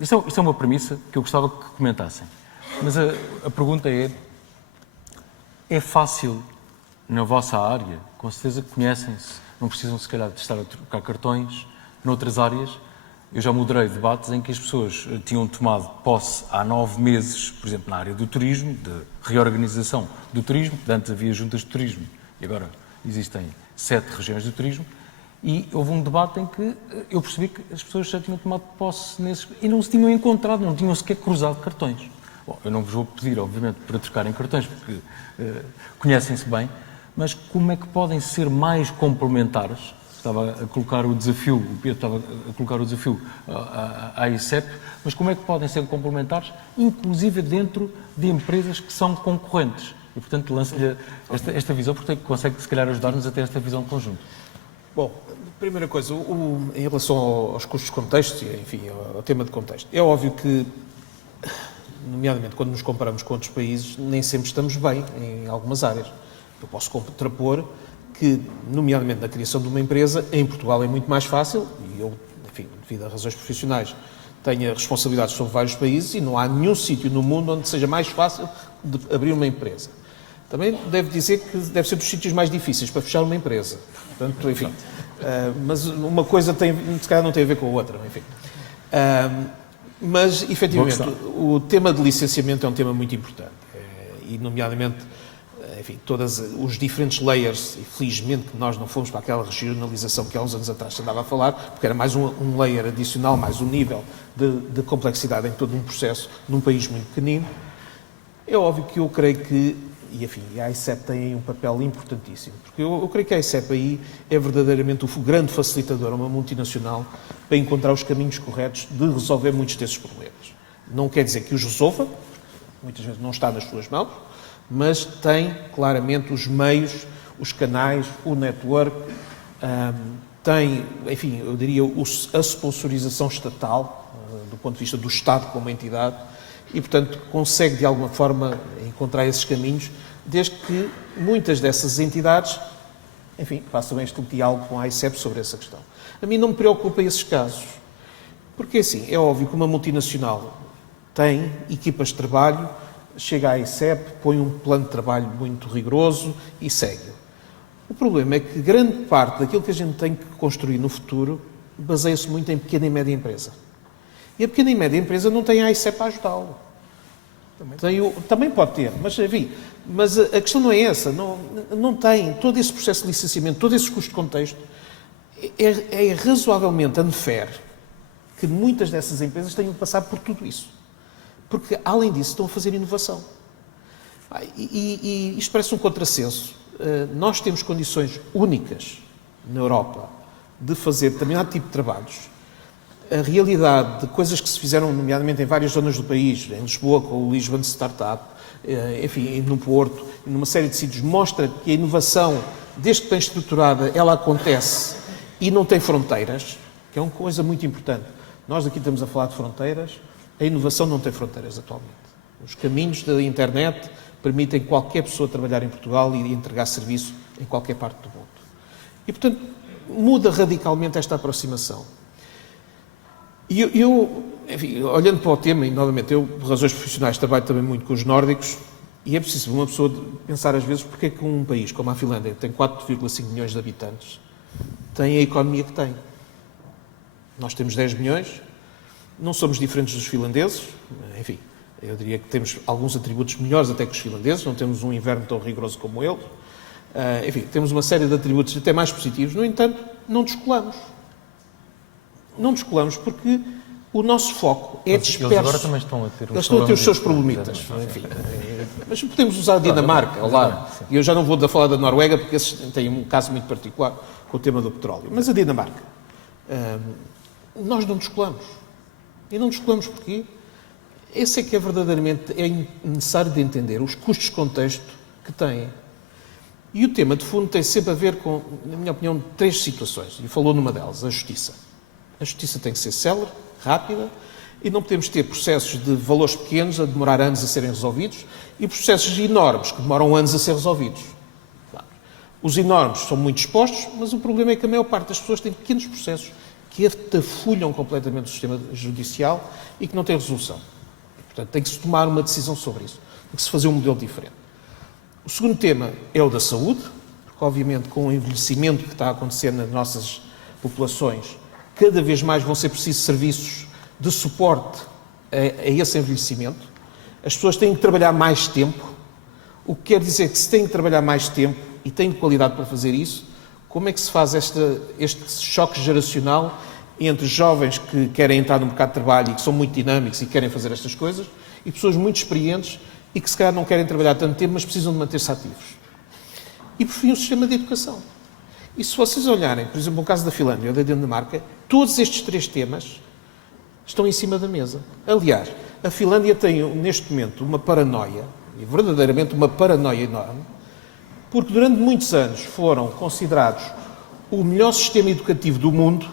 Isto é uma premissa que eu gostava que comentassem, mas a pergunta é fácil na vossa área, com certeza que conhecem-se, não precisam se calhar de estar a trocar cartões, noutras áreas, eu já moderei debates em que as pessoas tinham tomado posse há 9 meses, por exemplo, na área do turismo, de reorganização do turismo, antes havia juntas de turismo e agora existem 7 regiões de turismo, e houve um debate em que eu percebi que as pessoas já tinham tomado posse nesses e não se tinham encontrado, não tinham sequer cruzado cartões. Bom, eu não vos vou pedir, obviamente, para trocarem cartões, porque conhecem-se bem, mas como é que podem ser mais complementares? Estava a colocar o desafio, o Pedro estava a colocar o desafio à ICEP, mas como é que podem ser complementares, inclusive dentro de empresas que são concorrentes? E, portanto, lanço-lhe esta visão, porque consegue, se calhar, ajudar-nos a ter esta visão de conjunto. Bom, primeira coisa, em relação aos custos de contexto, enfim, ao tema de contexto, é óbvio que, nomeadamente, quando nos comparamos com outros países, nem sempre estamos bem em algumas áreas. Eu posso contrapor que, nomeadamente na criação de uma empresa, em Portugal é muito mais fácil, e eu, enfim, devido a razões profissionais, tenho responsabilidades sobre vários países e não há nenhum sítio no mundo onde seja mais fácil de abrir uma empresa. Também devo dizer que deve ser dos sítios mais difíceis para fechar uma empresa. Portanto, enfim, mas uma coisa se calhar não tem a ver com a outra, enfim. Mas, efetivamente, o tema de licenciamento é um tema muito importante. E, nomeadamente, enfim, todos os diferentes layers, e felizmente que nós não fomos para aquela regionalização que há uns anos atrás se andava a falar, porque era mais um layer adicional, mais um nível de complexidade em todo um processo, num país muito pequenino. É óbvio que eu creio que, e enfim, a ICEP tem aí um papel importantíssimo, porque eu creio que a ICEP aí é verdadeiramente o grande facilitador, uma multinacional, para encontrar os caminhos corretos de resolver muitos desses problemas. Não quer dizer que os resolva, muitas vezes não está nas suas mãos, mas tem claramente os meios, os canais, o network, tem, enfim, eu diria, a sponsorização estatal, do ponto de vista do Estado como entidade, e, portanto, consegue, de alguma forma, encontrar esses caminhos, desde que muitas dessas entidades, enfim, façam este diálogo com a ICEP sobre essa questão. A mim não me preocupa esses casos, porque, assim, é óbvio que uma multinacional tem equipas de trabalho, chega à ICEP, põe um plano de trabalho muito rigoroso e segue. O problema é que grande parte daquilo que a gente tem que construir no futuro baseia-se muito em pequena e média empresa. E a pequena e média empresa não tem a ICEP a ajudá-lo. Também pode ter, mas enfim, mas a questão não é essa, não tem. Todo esse processo de licenciamento, todo esse custo de contexto, é razoavelmente unfair que muitas dessas empresas tenham que passar por tudo isso. Porque, além disso, estão a fazer inovação. E isto parece um contrassenso. Nós temos condições únicas na Europa de fazer determinado tipo de trabalhos. A realidade de coisas que se fizeram, nomeadamente em várias zonas do país, em Lisboa com o Lisbon Startup, enfim, no Porto, numa série de sítios, mostra que a inovação, desde que bem estruturada, ela acontece e não tem fronteiras, que é uma coisa muito importante. Nós aqui estamos a falar de fronteiras, a inovação não tem fronteiras atualmente. Os caminhos da internet permitem qualquer pessoa trabalhar em Portugal e entregar serviço em qualquer parte do mundo. E, portanto, muda radicalmente esta aproximação. E enfim, olhando para o tema, e novamente, eu, por razões profissionais, trabalho também muito com os nórdicos, e é preciso uma pessoa pensar às vezes porque é que um país como a Finlândia, que tem 4,5 milhões de habitantes, tem a economia que tem. Nós temos 10 milhões, não somos diferentes dos finlandeses, enfim, eu diria que temos alguns atributos melhores até que os finlandeses, não temos um inverno tão rigoroso como eles, enfim, temos uma série de atributos até mais positivos, no entanto, não descolamos. Não descolamos porque o nosso foco é disperso. Eles agora também estão a ter Eles estão a ter os seus problemitas. Enfim, mas podemos usar a Dinamarca ao lado. E eu já não vou falar da Noruega porque esses têm um caso muito particular com o tema do petróleo. Mas a Dinamarca, nós não descolamos. E não descolamos porquê? Esse é que é verdadeiramente necessário de entender os custos de contexto que têm. E o tema de fundo tem sempre a ver com, na minha opinião, 3 situações. E falou numa delas, a justiça. A justiça tem que ser célere, rápida, e não podemos ter processos de valores pequenos a demorar anos a serem resolvidos e processos enormes que demoram anos a ser resolvidos. Claro. Os enormes são muito expostos, mas o problema é que a maior parte das pessoas tem pequenos processos que atafulham completamente o sistema judicial e que não têm resolução. Portanto, tem que se tomar uma decisão sobre isso. Tem que se fazer um modelo diferente. O segundo tema é o da saúde, porque obviamente com o envelhecimento que está a acontecer nas nossas populações, cada vez mais vão ser precisos serviços de suporte a esse envelhecimento. As pessoas têm que trabalhar mais tempo, o que quer dizer que se têm que trabalhar mais tempo e têm qualidade para fazer isso, como é que se faz este choque geracional entre jovens que querem entrar no mercado de trabalho e que são muito dinâmicos e querem fazer estas coisas, e pessoas muito experientes e que se calhar não querem trabalhar tanto tempo, mas precisam de manter-se ativos. E por fim, o sistema de educação. E se vocês olharem, por exemplo, no caso da Finlândia ou da Dinamarca, todos estes 3 temas estão em cima da mesa. Aliás, a Finlândia tem neste momento uma paranoia, e verdadeiramente uma paranoia enorme, porque durante muitos anos foram considerados o melhor sistema educativo do mundo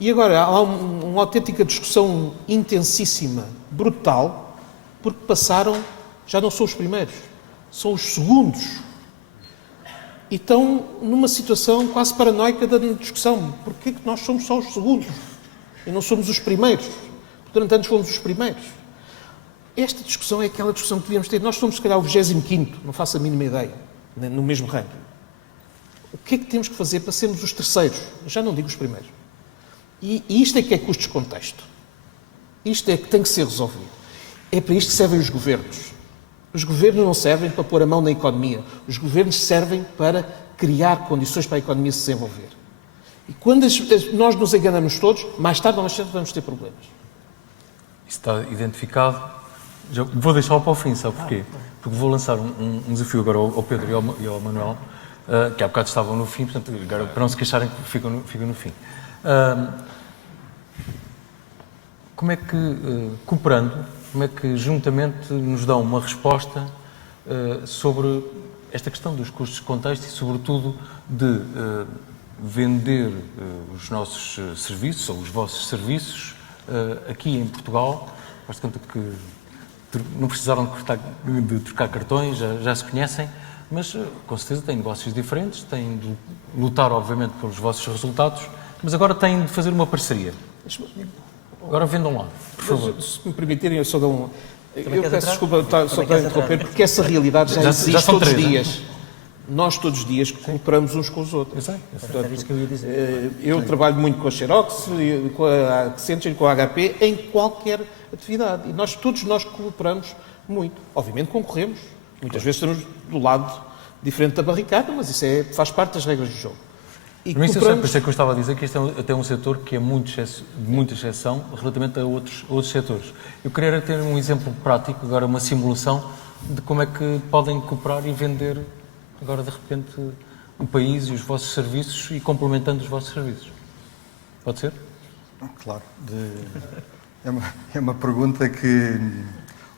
e agora há uma autêntica discussão intensíssima, brutal, porque passaram, já não são os primeiros, são os segundos. E estão numa situação quase paranoica da discussão. Porquê é que nós somos só os segundos e não somos os primeiros? Porque durante anos fomos os primeiros. Esta discussão é aquela discussão que devíamos ter. Nós somos, se calhar, o 25º, não faço a mínima ideia, no mesmo ranking. O que é que temos que fazer para sermos os terceiros? Já não digo os primeiros. E isto é que é custos de contexto. Isto é que tem que ser resolvido. É para isto que servem os governos. Os governos não servem para pôr a mão na economia. Os governos servem para criar condições para a economia se desenvolver. E quando nós nos enganamos todos, mais tarde ou mais cedo vamos ter problemas. Isso está identificado. Já vou deixá-lo para o fim, sabe porquê? Porque vou lançar um desafio agora ao Pedro e ao Manuel, que há bocado estavam no fim, portanto, agora, para não se queixarem que ficam no fim. Como é que, cooperando, como é que juntamente nos dão uma resposta sobre esta questão dos custos de contexto e, sobretudo, de vender os nossos serviços, ou os vossos serviços, aqui em Portugal? Faz de conta que não precisaram de trocar cartões, já se conhecem, mas com certeza têm negócios diferentes, têm de lutar, obviamente, pelos vossos resultados, mas agora têm de fazer uma parceria. Agora vendam lá, por favor. Se me permitirem, eu só dou um... Eu peço desculpa só para interromper, porque essa realidade já existe todos os dias. Nós todos os dias cooperamos uns com os outros. Portanto, é isso que eu ia dizer. Eu trabalho muito com a Xerox, com a Accenture, com a HP, em qualquer atividade. E todos nós cooperamos muito. Obviamente concorremos. Muitas vezes estamos do lado diferente da barricada, mas isso faz parte das regras do jogo. E Por isso compramos... é que eu estava a dizer que este é até um setor que é de muita exceção relativamente a outros setores. Eu queria ter um exemplo prático, agora uma simulação de como é que podem cooperar e vender agora de repente o país e os vossos serviços e complementando os vossos serviços. Pode ser? Claro. É uma pergunta que,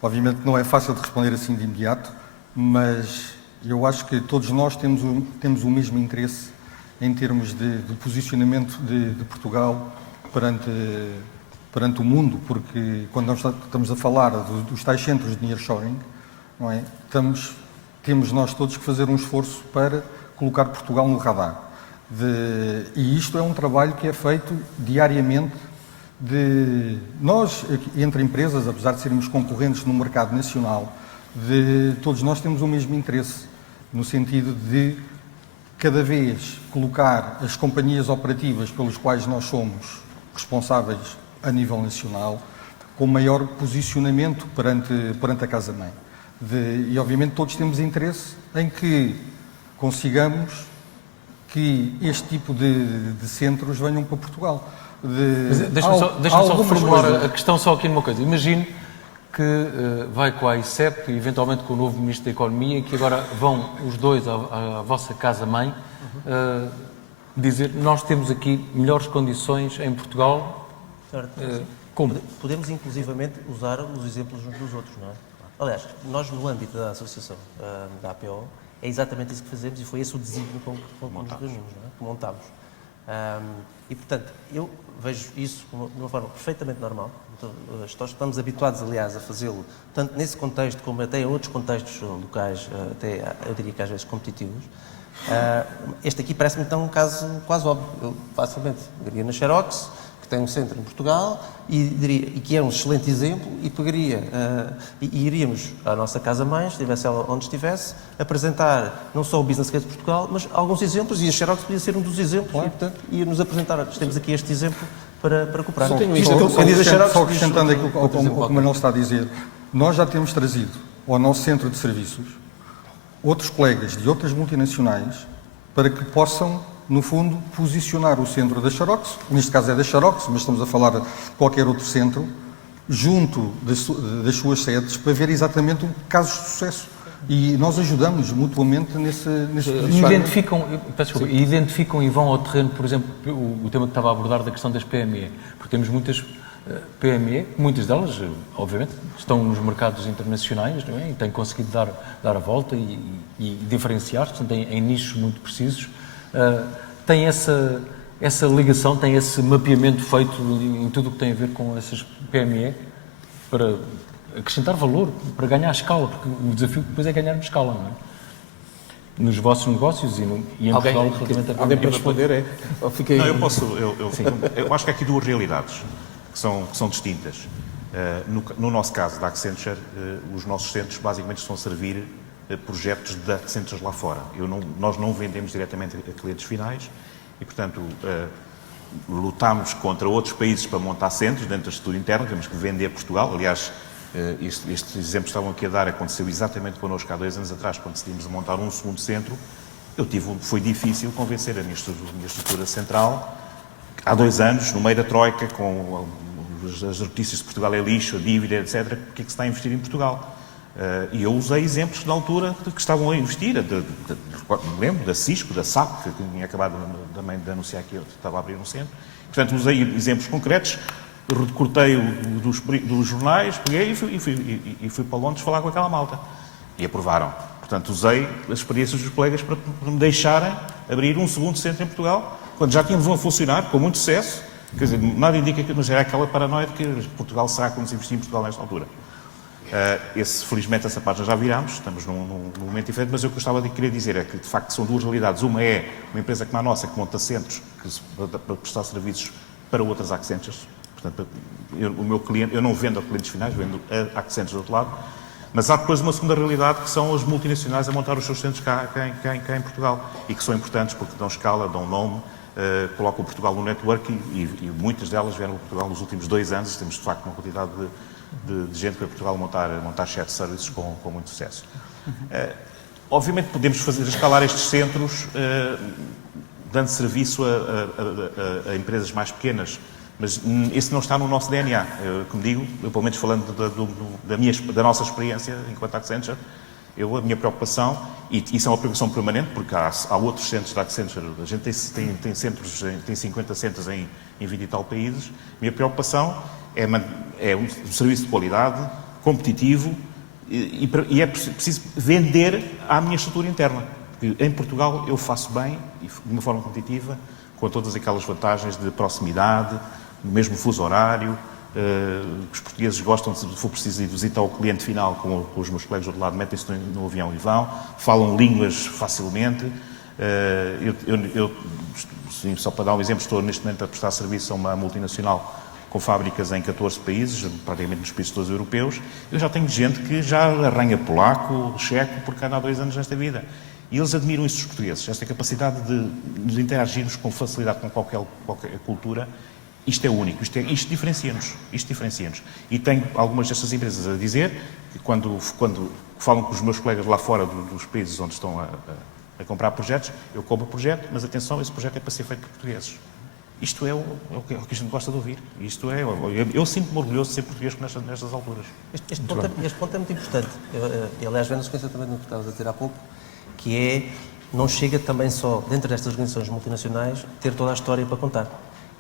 obviamente, não é fácil de responder assim de imediato, mas eu acho que todos nós temos o mesmo interesse em termos de posicionamento de Portugal perante o mundo, porque quando nós estamos a falar dos tais centros de nearshoring, não é? Temos nós todos que fazer um esforço para colocar Portugal no radar. E isto é um trabalho que é feito diariamente de nós, entre empresas, apesar de sermos concorrentes no mercado nacional, todos nós temos o mesmo interesse, no sentido de cada vez colocar as companhias operativas pelos quais nós somos responsáveis a nível nacional com maior posicionamento perante a Casa-Mãe. E obviamente todos temos interesse em que consigamos que este tipo de centros venham para Portugal. Deixa-me só formular a questão só aqui numa coisa. Imagine que vai com a ICEP e eventualmente com o novo Ministro da Economia, que agora vão os dois à vossa casa-mãe dizer nós temos aqui melhores condições em Portugal. Certo. Como? Podemos inclusivamente usar os exemplos uns dos outros, não é? Aliás, nós no âmbito da associação da APO, é exatamente isso que fazemos e foi esse o desígnio com que nos reunimos, não é? Que montámos. E, portanto, eu vejo isso de uma forma perfeitamente normal. Estamos habituados, aliás, a fazê-lo, tanto nesse contexto como até em outros contextos locais, até eu diria que às vezes competitivos. Este aqui parece-me então um caso quase óbvio. Eu facilmente iria na Xerox, que tem um centro em Portugal, e que é um excelente exemplo, e pegaria, e iríamos à nossa casa-mãe, estivesse ela onde estivesse, apresentar não só o Business Case de Portugal, mas alguns exemplos, e a Xerox podia ser um dos exemplos, claro. E, portanto, ia-nos apresentar, temos aqui este exemplo para cooperar. Só acrescentando aquilo que o Manuel está a dizer, nós já temos trazido ao nosso centro de serviços outros colegas de outras multinacionais para que possam, no fundo, posicionar o centro da Xerox, neste caso é da Xerox, mas estamos a falar de qualquer outro centro, junto das suas sedes, para ver exatamente casos de sucesso. E nós ajudamos mutuamente nesse identificam e vão ao terreno, por exemplo, o tema que estava a abordar da questão das PME, porque temos muitas PME, muitas delas, obviamente, estão nos mercados internacionais, não é? E têm conseguido dar a volta e diferenciar-se, portanto, em nichos muito precisos. Tem essa ligação, tem esse mapeamento feito em tudo o que tem a ver com essas PME para acrescentar valor, para ganhar escala, porque o desafio depois é ganharmos escala, não é? Nos vossos negócios e em Portugal, relativamente a PME. Alguém para responder é? Não, eu posso. Eu acho que há aqui duas realidades que são distintas. No nosso caso, da Accenture, os nossos centros basicamente estão a servir projetos da Accenture lá fora. Nós não vendemos diretamente a clientes finais e, portanto, lutámos contra outros países para montar centros dentro da estrutura interna, temos que vender Portugal. Aliás, estes exemplos estavam aqui a dar, aconteceu exatamente connosco há 2 anos atrás, quando decidimos montar um segundo centro. Foi difícil convencer a minha estrutura central, há 2 anos, no meio da Troika, com as notícias de Portugal é lixo, a dívida, etc., porque é que se está a investir em Portugal? E eu usei exemplos na altura que estavam a investir, me lembro da Cisco, da SAP, que tinha acabado também de anunciar que eu estava a abrir um centro. Portanto, usei exemplos concretos, recortei dos jornais, peguei e fui para Londres falar com aquela malta. E aprovaram. Portanto, usei as experiências dos colegas para me deixarem abrir um segundo centro em Portugal, quando já tínhamos um a funcionar, com muito sucesso. Quer dizer, nada indica que nos era aquela paranoia de que Portugal será como se investir em Portugal nesta altura. Felizmente essa página já virámos, estamos num momento diferente, mas o que eu estava a querer dizer é que, de facto, são duas realidades. Uma é uma empresa como a nossa, que monta centros para prestar serviços para outras Accentures. Portanto, o meu cliente, eu não vendo a clientes finais, vendo a Accentures do outro lado. Mas há depois uma segunda realidade, que são as multinacionais a montar os seus centros cá em Portugal e que são importantes porque dão escala, dão nome, colocam Portugal no network e muitas delas vieram a Portugal nos últimos 2 anos. Temos, de facto, uma quantidade de gente para Portugal montar shared services com muito sucesso. Obviamente podemos escalar estes centros dando serviço a empresas mais pequenas. Mas esse não está no nosso DNA. Como digo, eu, pelo menos falando da nossa experiência enquanto Accenture, a minha preocupação, e isso é uma preocupação permanente, porque há outros centros da Accenture, a gente tem 50 centros em 20 e tal países. A minha preocupação é um serviço de qualidade, competitivo, e é preciso vender à minha estrutura interna. Porque em Portugal eu faço bem, e de uma forma competitiva, com todas aquelas vantagens de proximidade, no mesmo fuso horário. Os portugueses gostam, se for preciso ir visitar o cliente final com os meus colegas do outro lado, metem-se no avião e vão, falam línguas facilmente. Só para dar um exemplo, estou neste momento a prestar serviço a uma multinacional com fábricas em 14 países, praticamente nos países todos europeus. Eu já tenho gente que já arranha polaco, checo, porque anda há 2 anos nesta vida. E eles admiram isso dos portugueses, esta capacidade de interagirmos com facilidade com qualquer cultura. Isto é único, isto diferencia-nos. E tenho algumas destas empresas a dizer que quando falam com os meus colegas lá fora dos países onde estão a comprar projetos, eu compro o projeto, mas atenção, esse projeto é para ser feito por portugueses. Isto é o que a gente gosta de ouvir. Eu sinto-me orgulhoso de ser português nestas alturas. Este ponto é muito importante. E, aliás, vem na sequência também do que estavas a dizer há pouco, que é, não chega também só, dentro destas organizações multinacionais, ter toda a história para contar.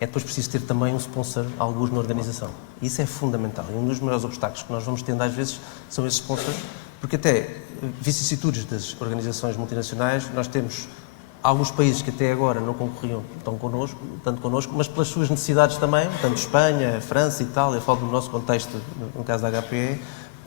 É depois preciso ter também um sponsor, alguns na organização. Isso é fundamental. E um dos maiores obstáculos que nós vamos tendo às vezes são esses sponsors, porque até vicissitudes das organizações multinacionais, nós temos alguns países que até agora não concorriam tanto connosco, mas pelas suas necessidades também, tanto Espanha, França, Itália, falo do nosso contexto, no caso da HPE,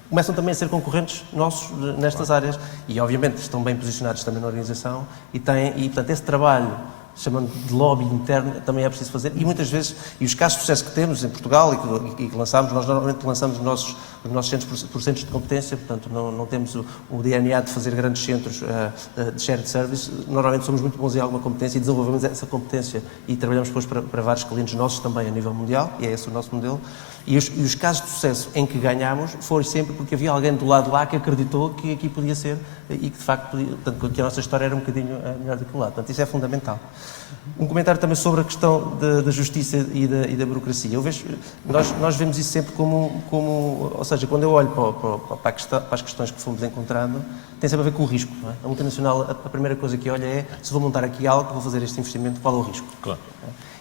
começam também a ser concorrentes nossos nestas áreas e, obviamente, estão bem posicionados também na organização e portanto, esse trabalho, chamando de lobby interno, também é preciso fazer. E muitas vezes, e os casos de sucesso que temos em Portugal e que lançamos, nós normalmente lançamos os nossos centros por centros de competência, portanto não temos o DNA de fazer grandes centros de shared service. Normalmente somos muito bons em alguma competência e desenvolvemos essa competência e trabalhamos depois para vários clientes nossos também a nível mundial, e é esse o nosso modelo. E os casos de sucesso em que ganhámos foi sempre porque havia alguém do lado lá que acreditou que aqui podia ser e que de facto portanto, que a nossa história era um bocadinho melhor do que o lado. Portanto, isso é fundamental. Um comentário também sobre a questão da justiça e da burocracia. Eu vejo, nós vemos isso sempre como ou seja, quando eu olho para as questões que fomos encontrando, tem sempre a ver com o risco. Não é? A multinacional, a primeira coisa que olha é, se vou montar aqui algo, vou fazer este investimento, qual é o risco? Claro.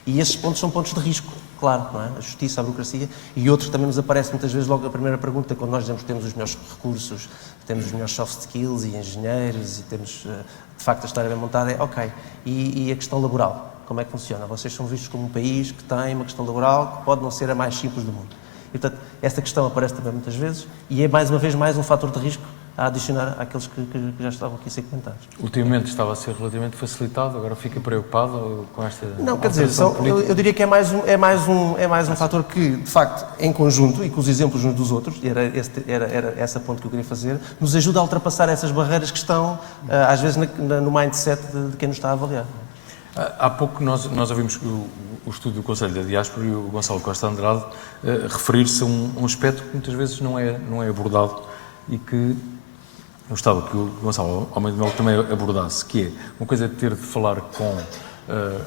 E esses pontos são pontos de risco, claro, não é? A justiça, a burocracia, e outros também nos aparece muitas vezes logo a primeira pergunta, quando nós dizemos que temos os melhores recursos, temos os melhores soft skills e engenheiros, e temos, de facto, a história bem montada, é ok. E a questão laboral, como é que funciona? Vocês são vistos como um país que tem uma questão laboral que pode não ser a mais simples do mundo. E, portanto, esta questão aparece também muitas vezes, e é, mais uma vez, mais um fator de risco a adicionar àqueles que já estavam aqui a ser comentados. Ultimamente estava a ser relativamente facilitado, agora fica preocupado com esta... Não, quer dizer, eu diria que é mais um fator que, de facto, em conjunto, e com os exemplos uns dos outros, e era esse ponto que eu queria fazer, nos ajuda a ultrapassar essas barreiras que estão, às vezes, no mindset de quem nos está a avaliar. Há pouco nós ouvimos o estudo do Conselho da Diáspora e o Gonçalo Costa Andrade referir-se a um aspecto que muitas vezes não é abordado e que eu gostava que o Gonçalo Almeida Melo também abordasse, que é uma coisa é ter de falar com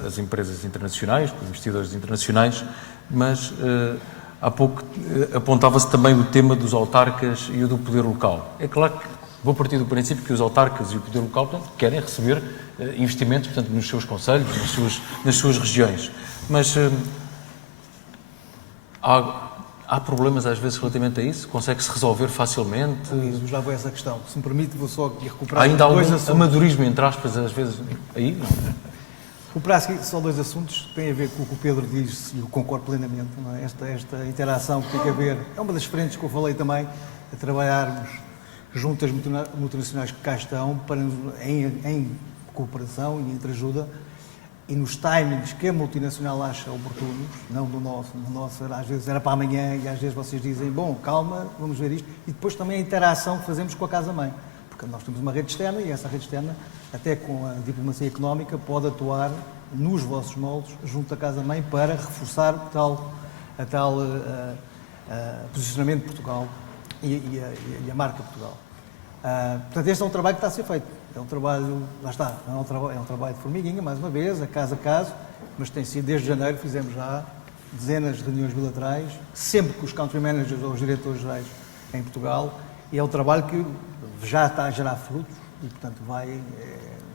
as empresas internacionais, com os investidores internacionais, mas há pouco apontava-se também o tema dos autarcas e o do poder local. É claro que vou partir do princípio que os autarcas e o poder local, portanto, querem receber investimentos, portanto, nos seus concelhos, nas suas regiões, mas há problemas às vezes relativamente a isso? Consegue-se resolver facilmente? Já vou a essa questão. Se me permite, vou só aqui recuperar ainda há algum assuntos. amadorismo, entre aspas, às vezes, aí? Não. Recuperar só 2 assuntos que têm a ver com o que o Pedro diz, e eu concordo plenamente. Não é? Esta interação que tem que haver, é uma das frentes que eu falei também, a trabalharmos junto às multinacionais que cá estão, em cooperação e entreajuda, e nos timings que a multinacional acha oportunos, não do nosso, às vezes era para amanhã e às vezes vocês dizem, bom, calma, vamos ver isto, e depois também a interação que fazemos com a casa-mãe, porque nós temos uma rede externa e essa rede externa, até com a diplomacia económica, pode atuar nos vossos moldes junto à casa-mãe para reforçar a tal posicionamento de Portugal e a marca Portugal. Portanto, este é um trabalho que está a ser feito. É um trabalho, lá está, é um trabalho de formiguinha, mais uma vez, a caso, mas tem sido, desde janeiro, fizemos já dezenas de reuniões bilaterais, sempre com os country managers ou os diretores gerais em Portugal, e é um trabalho que já está a gerar frutos e, portanto, vai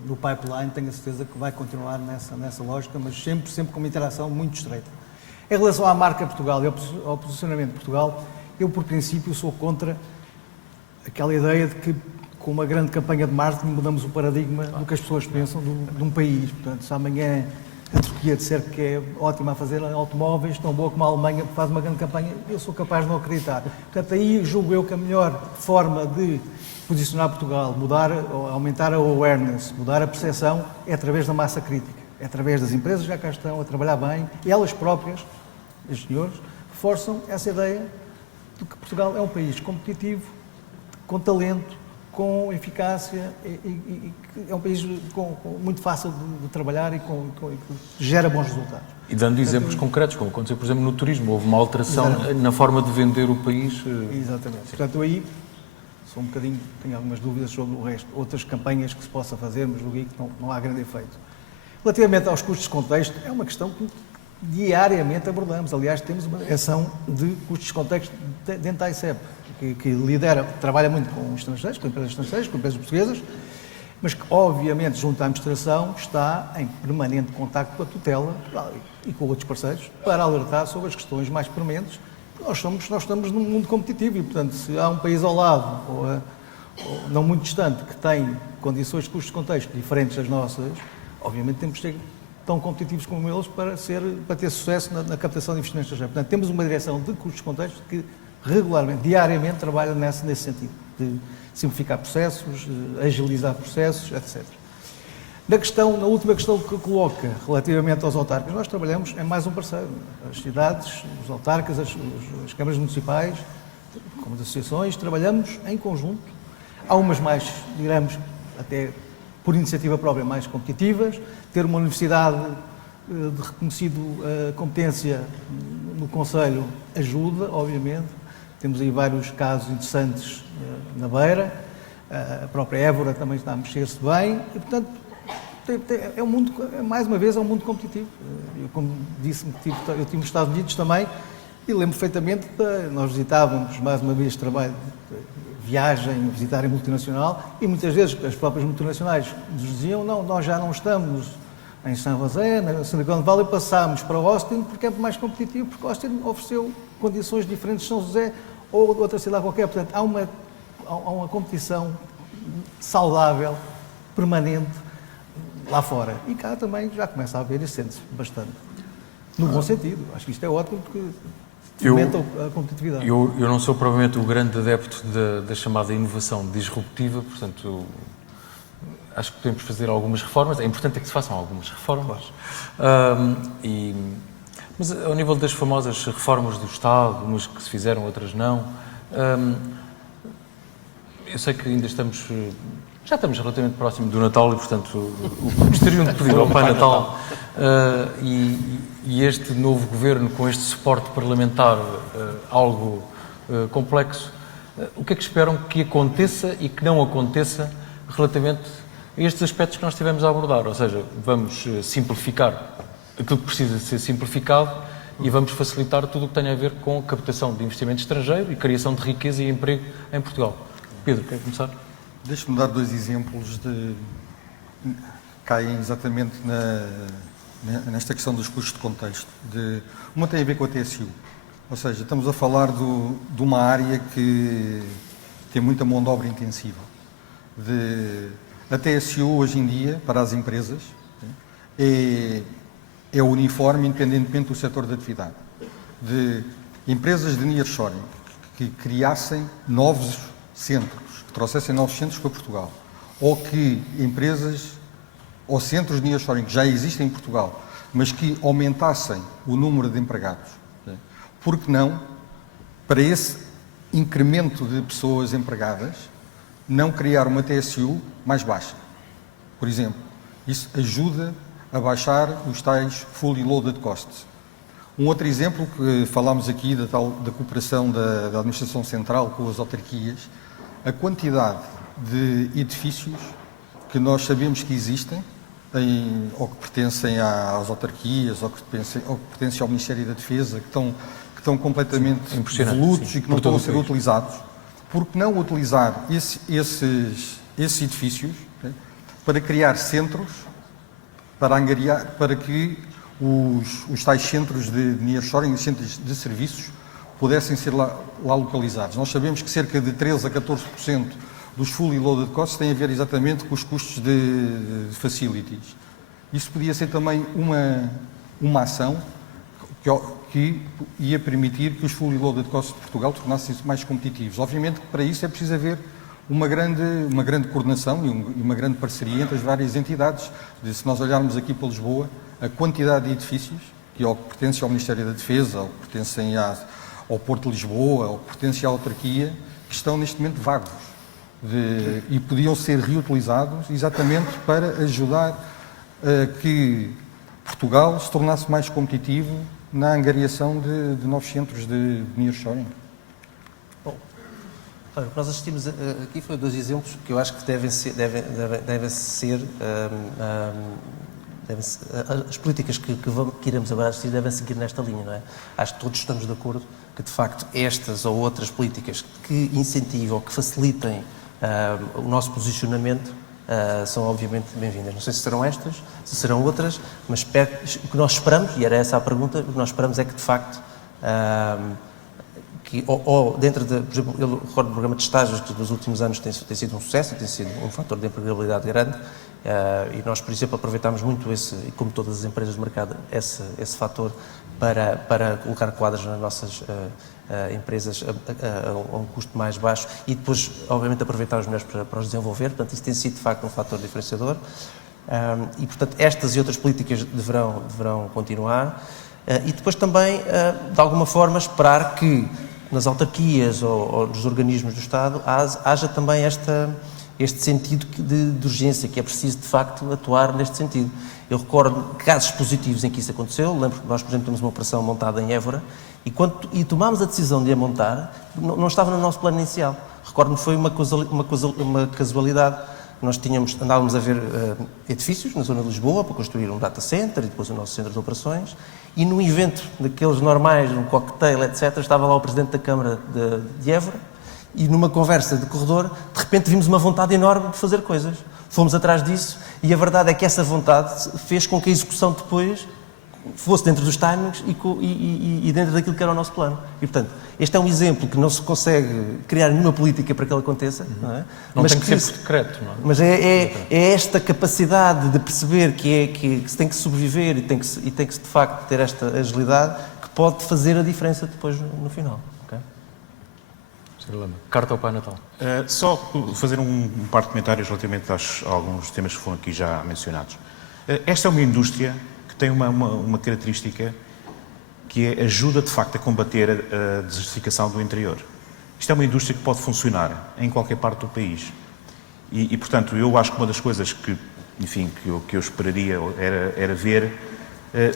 no pipeline, tenho a certeza que vai continuar nessa lógica, mas sempre com uma interação muito estreita. Em relação à marca Portugal e ao posicionamento de Portugal, eu, por princípio, sou contra aquela ideia de que, com uma grande campanha de marketing, mudamos o paradigma do que as pessoas pensam de um país. Portanto, se amanhã a Turquia disser que é ótima a fazer automóveis, tão boa como a Alemanha, faz uma grande campanha, eu sou capaz de não acreditar. Portanto, aí julgo eu que a melhor forma de posicionar Portugal, aumentar a awareness, mudar a percepção, é através da massa crítica. É através das empresas que já cá estão a trabalhar bem, e elas próprias, os senhores, reforçam essa ideia de que Portugal é um país competitivo, com talento, com eficácia, e é um país muito fácil de trabalhar e que gera bons resultados. E dando exemplos concretos, como aconteceu, por exemplo, no turismo, houve uma alteração na forma de vender o país. Exatamente. Portanto, eu aí sou um bocadinho, tenho algumas dúvidas sobre o resto. Outras campanhas que se possa fazer, mas julguei que não há grande efeito. Relativamente aos custos de contexto, é uma questão que diariamente abordamos. Aliás, temos uma direção de custos de contexto dentro da ICEP, que lidera, trabalha muito com estrangeiros, com empresas estrangeiras, com empresas portuguesas, mas que, obviamente, junto à administração, está em permanente contacto com a tutela e com outros parceiros para alertar sobre as questões mais prementes. Nós estamos num mundo competitivo e, portanto, se há um país ao lado, ou não muito distante, que tem condições de custos de contexto diferentes das nossas, obviamente temos de ser tão competitivos como eles para ter sucesso na captação de investimentos estrangeiros. Portanto, temos uma direção de custos de contexto que regularmente, diariamente, trabalha nesse sentido, de simplificar processos, agilizar processos, etc. Na última questão que coloca relativamente aos autarcas, nós trabalhamos em mais um parceiro. As cidades, os autarcas, as câmaras municipais, como as associações, trabalhamos em conjunto. Há umas mais, digamos, até por iniciativa própria, mais competitivas. Ter uma universidade de reconhecido competência no Conselho ajuda, obviamente. Temos aí vários casos interessantes na Beira. A própria Évora também está a mexer-se bem. E, portanto, é um mundo, mais uma vez, é um mundo competitivo. Eu, como disse, eu estive nos Estados Unidos também e lembro perfeitamente que nós visitávamos, mais uma vez, trabalho de viagem, visitar em multinacional, e muitas vezes as próprias multinacionais nos diziam: não, nós já não estamos em San José, na Silicon Valley, passámos para Austin porque é mais competitivo, porque Austin ofereceu condições diferentes de São José ou de outra cidade qualquer. Portanto, há uma competição saudável, permanente, lá fora. E cá também já começa a haver e sente-se bastante. No bom sentido. Acho que isto é ótimo porque fomenta a competitividade. Eu não sou provavelmente o grande adepto da chamada inovação disruptiva, portanto, acho que podemos fazer algumas reformas. É importante que se façam algumas reformas. Mas ao nível das famosas reformas do Estado, umas que se fizeram, outras não, eu sei que ainda já estamos relativamente próximo do Natal e, portanto, o que gostariam de pedir ao Pai Natal e este novo governo com este suporte parlamentar algo complexo, o que é que esperam que aconteça e que não aconteça relativamente a estes aspectos que nós tivemos a abordar? Ou seja, vamos simplificar aquilo que precisa ser simplificado e vamos facilitar tudo o que tem a ver com a captação de investimento estrangeiro e criação de riqueza e emprego em Portugal. Pedro, quer começar? Deixe-me dar dois exemplos que caem exatamente nesta questão dos custos de contexto. Uma tem a ver com a TSU, ou seja, estamos a falar de uma área que tem muita mão de obra intensiva. A TSU hoje em dia, para as empresas, é uniforme independentemente do setor de atividade. De empresas de nearshoring que criassem novos centros, que trouxessem novos centros para Portugal, ou que empresas ou centros de nearshoring que já existem em Portugal, mas que aumentassem o número de empregados. Por que não, para esse incremento de pessoas empregadas, não criar uma TSU mais baixa? Por exemplo, isso ajuda a baixar os tais fully loaded costs. Um outro exemplo que falámos aqui da cooperação da Administração Central com as autarquias, a quantidade de edifícios que nós sabemos que existem, ou que pertencem às autarquias, ou que pertencem ao Ministério da Defesa, que estão completamente devolutos e que não estão a ser utilizados. Por que não utilizar esses edifícios, né, para criar centros, para que os tais centros de nearshoring, centros de serviços, pudessem ser lá localizados. Nós sabemos que cerca de 13% a 14% dos fully loaded costs têm a ver exatamente com os custos de facilities. Isso podia ser também uma ação que ia permitir que os fully loaded costs de Portugal tornassem-se mais competitivos. Obviamente que para isso é preciso haver uma grande coordenação e uma grande parceria entre as várias entidades. Se nós olharmos aqui para Lisboa, a quantidade de edifícios que pertencem ao Ministério da Defesa, ou que pertencem ao Porto de Lisboa, ou que pertencem à autarquia, que estão neste momento vagos e podiam ser reutilizados exatamente para ajudar a que Portugal se tornasse mais competitivo na angariação de novos centros de nearshoring. Bom, o que nós assistimos aqui foi 2 exemplos que eu acho que devem ser as políticas que iremos agora assistir devem seguir nesta linha, não é? Acho que todos estamos de acordo que, de facto, estas ou outras políticas que incentivam, que facilitem o nosso posicionamento são obviamente bem-vindas. Não sei se serão estas, se serão outras, mas o que nós esperamos, e era essa a pergunta, o que nós esperamos é que, de facto, dentro de, por exemplo, eu recordo do programa de estágios que nos últimos anos tem sido um sucesso, tem sido um fator de empregabilidade grande, e nós, por exemplo, aproveitámos muito e como todas as empresas do mercado, esse fator para colocar quadros nas nossas empresas a um custo mais baixo e depois, obviamente, aproveitar os melhores para os desenvolver. Portanto, isso tem sido, de facto, um fator diferenciador. E, portanto, estas e outras políticas deverão continuar. E depois também, de alguma forma, esperar que nas autarquias ou nos organismos do Estado haja também este sentido de urgência, que é preciso, de facto, atuar neste sentido. Eu recordo casos positivos em que isso aconteceu. Lembro que nós, por exemplo, temos uma operação montada em Évora e tomámos a decisão de a montar, não estava no nosso plano inicial. Recordo-me que foi uma casualidade. Nós andávamos a ver edifícios na zona de Lisboa para construir um data center e depois o nosso centro de operações, e num evento daqueles normais, um cocktail, etc., estava lá o Presidente da Câmara de Évora, e numa conversa de corredor, de repente vimos uma vontade enorme de fazer coisas. Fomos atrás disso e a verdade é que essa vontade fez com que a execução depois fosse dentro dos timings e dentro daquilo que era o nosso plano. E, portanto, este é um exemplo que não se consegue criar nenhuma política para que ele aconteça. Não é? Não tem que ser por decreto, não é? Mas é esta capacidade de perceber que se tem que sobreviver e tem que de facto ter esta agilidade que pode fazer a diferença depois no final. Okay? Carta ao Pai Natal. Só fazer um par de comentários relativamente a alguns temas que foram aqui já mencionados. Esta é uma indústria que tem uma característica que ajuda de facto a combater a desertificação do interior. Isto é uma indústria que pode funcionar em qualquer parte do país. E portanto, eu acho que uma das coisas que eu esperaria era ver,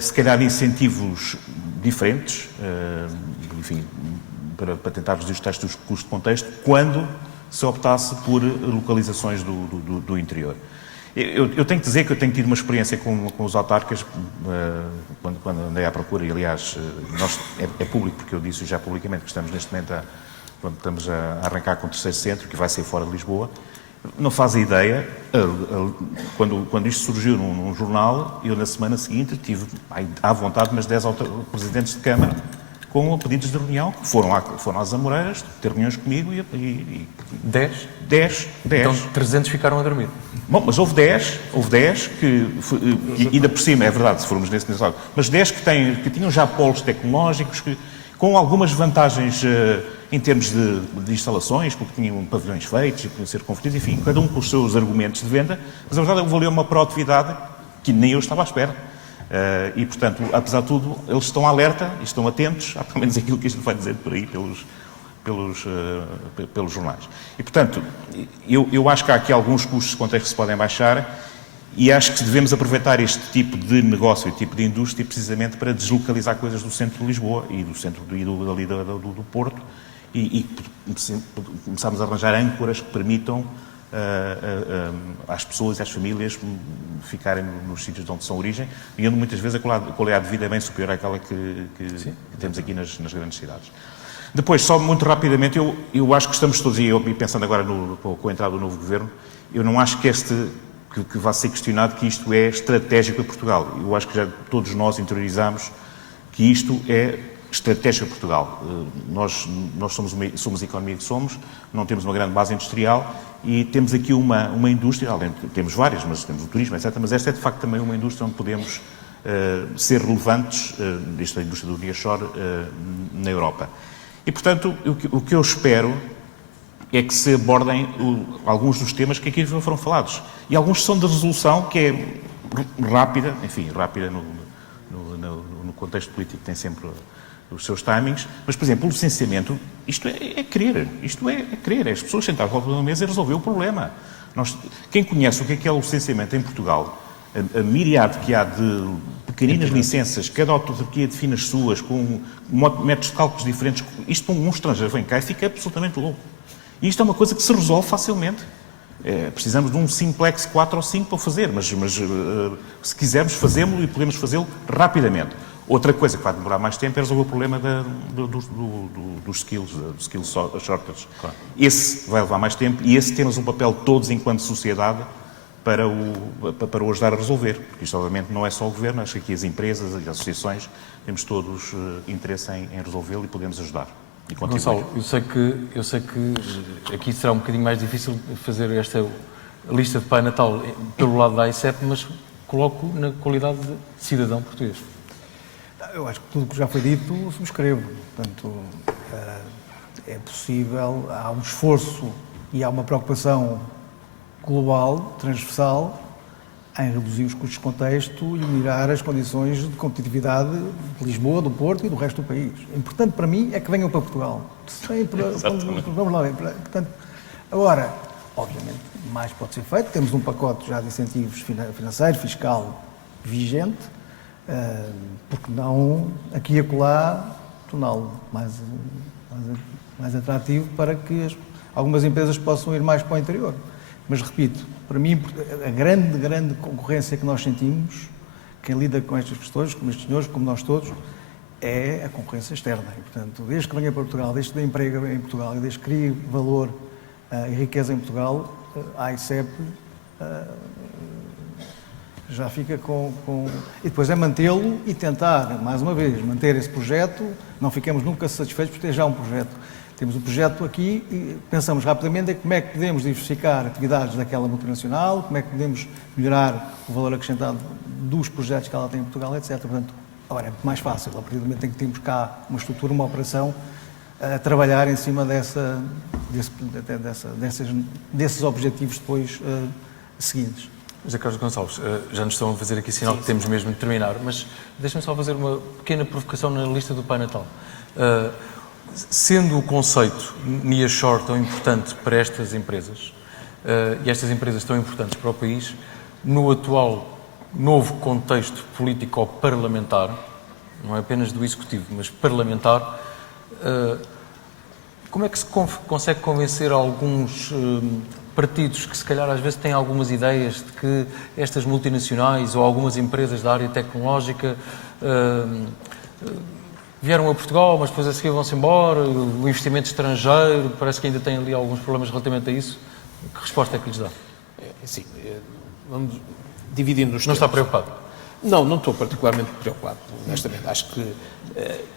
se calhar, incentivos diferentes, para tentar reduzir os testes dos custos de contexto, quando se optasse por localizações do interior. Eu tenho que dizer que eu tenho tido uma experiência com os autarcas quando andei à procura, e aliás, é público, porque eu disse já publicamente que estamos neste momento estamos a arrancar com o 3º centro, que vai ser fora de Lisboa. Não fazem ideia, quando isto surgiu num jornal, eu na semana seguinte tive à vontade umas 10 presidentes de Câmara com pedidos de reunião, que foram às Amoreiras ter reuniões comigo e 10? 10. Então 300 ficaram a dormir. Bom, mas houve 10 que ainda por cima, é verdade, se formos nesse lado, mas 10 que tinham já polos tecnológicos, com algumas vantagens em termos de instalações, porque tinham pavilhões feitos e podiam ser convertidos, enfim, cada um com os seus argumentos de venda, mas a verdade é que valeu uma proatividade que nem eu estava à espera. E, portanto, apesar de tudo, eles estão alerta e estão atentos, a pelo menos aquilo que isto vai dizer por aí, pelos jornais. E, portanto, eu acho que há aqui alguns custos de contexto que se podem baixar e acho que devemos aproveitar este tipo de negócio e tipo de indústria precisamente para deslocalizar coisas do centro de Lisboa e do centro do Porto e começarmos a arranjar âncoras que permitam às pessoas e às famílias ficarem nos sítios de onde são origem, e onde muitas vezes a qualidade de vida é bem superior àquela que temos aqui nas grandes cidades. Depois, só muito rapidamente, eu acho que estamos todos, e pensando agora com a entrada do novo governo, eu não acho que que vá ser questionado que isto é estratégico para Portugal. Eu acho que já todos nós interiorizamos que isto é estratégico para Portugal. Nós somos a economia que somos, não temos uma grande base industrial e temos aqui uma indústria, temos várias, mas temos o turismo, etc. Mas esta é de facto também uma indústria onde podemos ser relevantes, esta indústria do nearshore, na Europa. E, portanto, o que eu espero é que se abordem alguns dos temas que aqui foram falados. E alguns são de resolução, que é rápida, enfim, rápida no contexto político tem sempre os seus timings, mas, por exemplo, o licenciamento, isto é querer, é as pessoas sentar à volta da mesa e resolver o problema. Quem conhece o que é o licenciamento em Portugal, a miríade que há de pequeninas licenças, cada autarquia define as suas, com métodos de cálculos diferentes, isto um estrangeiro vem cá e fica absolutamente louco. E isto é uma coisa que se resolve facilmente. Precisamos de um simplex 4 ou 5 para o fazer, mas se quisermos fazê-lo e podemos fazê-lo rapidamente. Outra coisa que vai demorar mais tempo é resolver o problema dos skills, dos skills shortage. Claro. Esse vai levar mais tempo e esse temos um papel todos enquanto sociedade para o ajudar a resolver. Porque isto obviamente não é só o Governo, acho que aqui as empresas, as associações, temos todos interesse em resolvê-lo e podemos ajudar. Gonçalo, eu sei que aqui será um bocadinho mais difícil fazer esta lista de Pai Natal pelo lado da AICEP, mas coloco na qualidade de cidadão português. Eu acho que tudo o que já foi dito subscrevo. Portanto, é possível, há um esforço e há uma preocupação global, transversal, em reduzir os custos de contexto e melhorar as condições de competitividade de Lisboa, do Porto e do resto do país. Importante para mim é que venham para Portugal. Vamos lá ver. Portanto, agora, obviamente, mais pode ser feito. Temos um pacote já de incentivos financeiros, fiscal, vigente. Porque não, aqui e acolá, torná-lo mais atrativo para que algumas empresas possam ir mais para o interior. Mas, repito, para mim, a grande concorrência que nós sentimos, quem lida com estas questões, como estes senhores, como nós todos, é a concorrência externa. E, portanto, desde que venha para Portugal, desde que dê emprego em Portugal e desde que crie valor e riqueza em Portugal, a AICEP já fica com... E depois é mantê-lo e tentar, mais uma vez, manter esse projeto. Não ficamos nunca satisfeitos por ter já um projeto. Temos um projeto aqui e pensamos rapidamente em como é que podemos diversificar atividades daquela multinacional, como é que podemos melhorar o valor acrescentado dos projetos que ela tem em Portugal, etc. Portanto, agora é muito mais fácil, a partir do momento em que temos cá uma estrutura, uma operação, a trabalhar em cima desses objetivos depois seguintes. José Carlos Gonçalves, já nos estão a fazer aqui sinal que temos mesmo de terminar, mas deixa-me só fazer uma pequena provocação na lista do Pai Natal. Sendo o conceito nearshore tão importante para estas empresas, e estas empresas tão importantes para o país, no atual novo contexto político-parlamentar, não é apenas do Executivo, mas parlamentar, como é que se consegue convencer alguns partidos que se calhar às vezes têm algumas ideias de que estas multinacionais ou algumas empresas da área tecnológica vieram a Portugal, mas depois a seguir vão-se embora, o investimento estrangeiro, parece que ainda tem ali alguns problemas relativamente a isso. Que resposta é que lhes dá? Sim, vamos dividindo os temas. Não está preocupado? Não estou particularmente preocupado, honestamente. Acho que,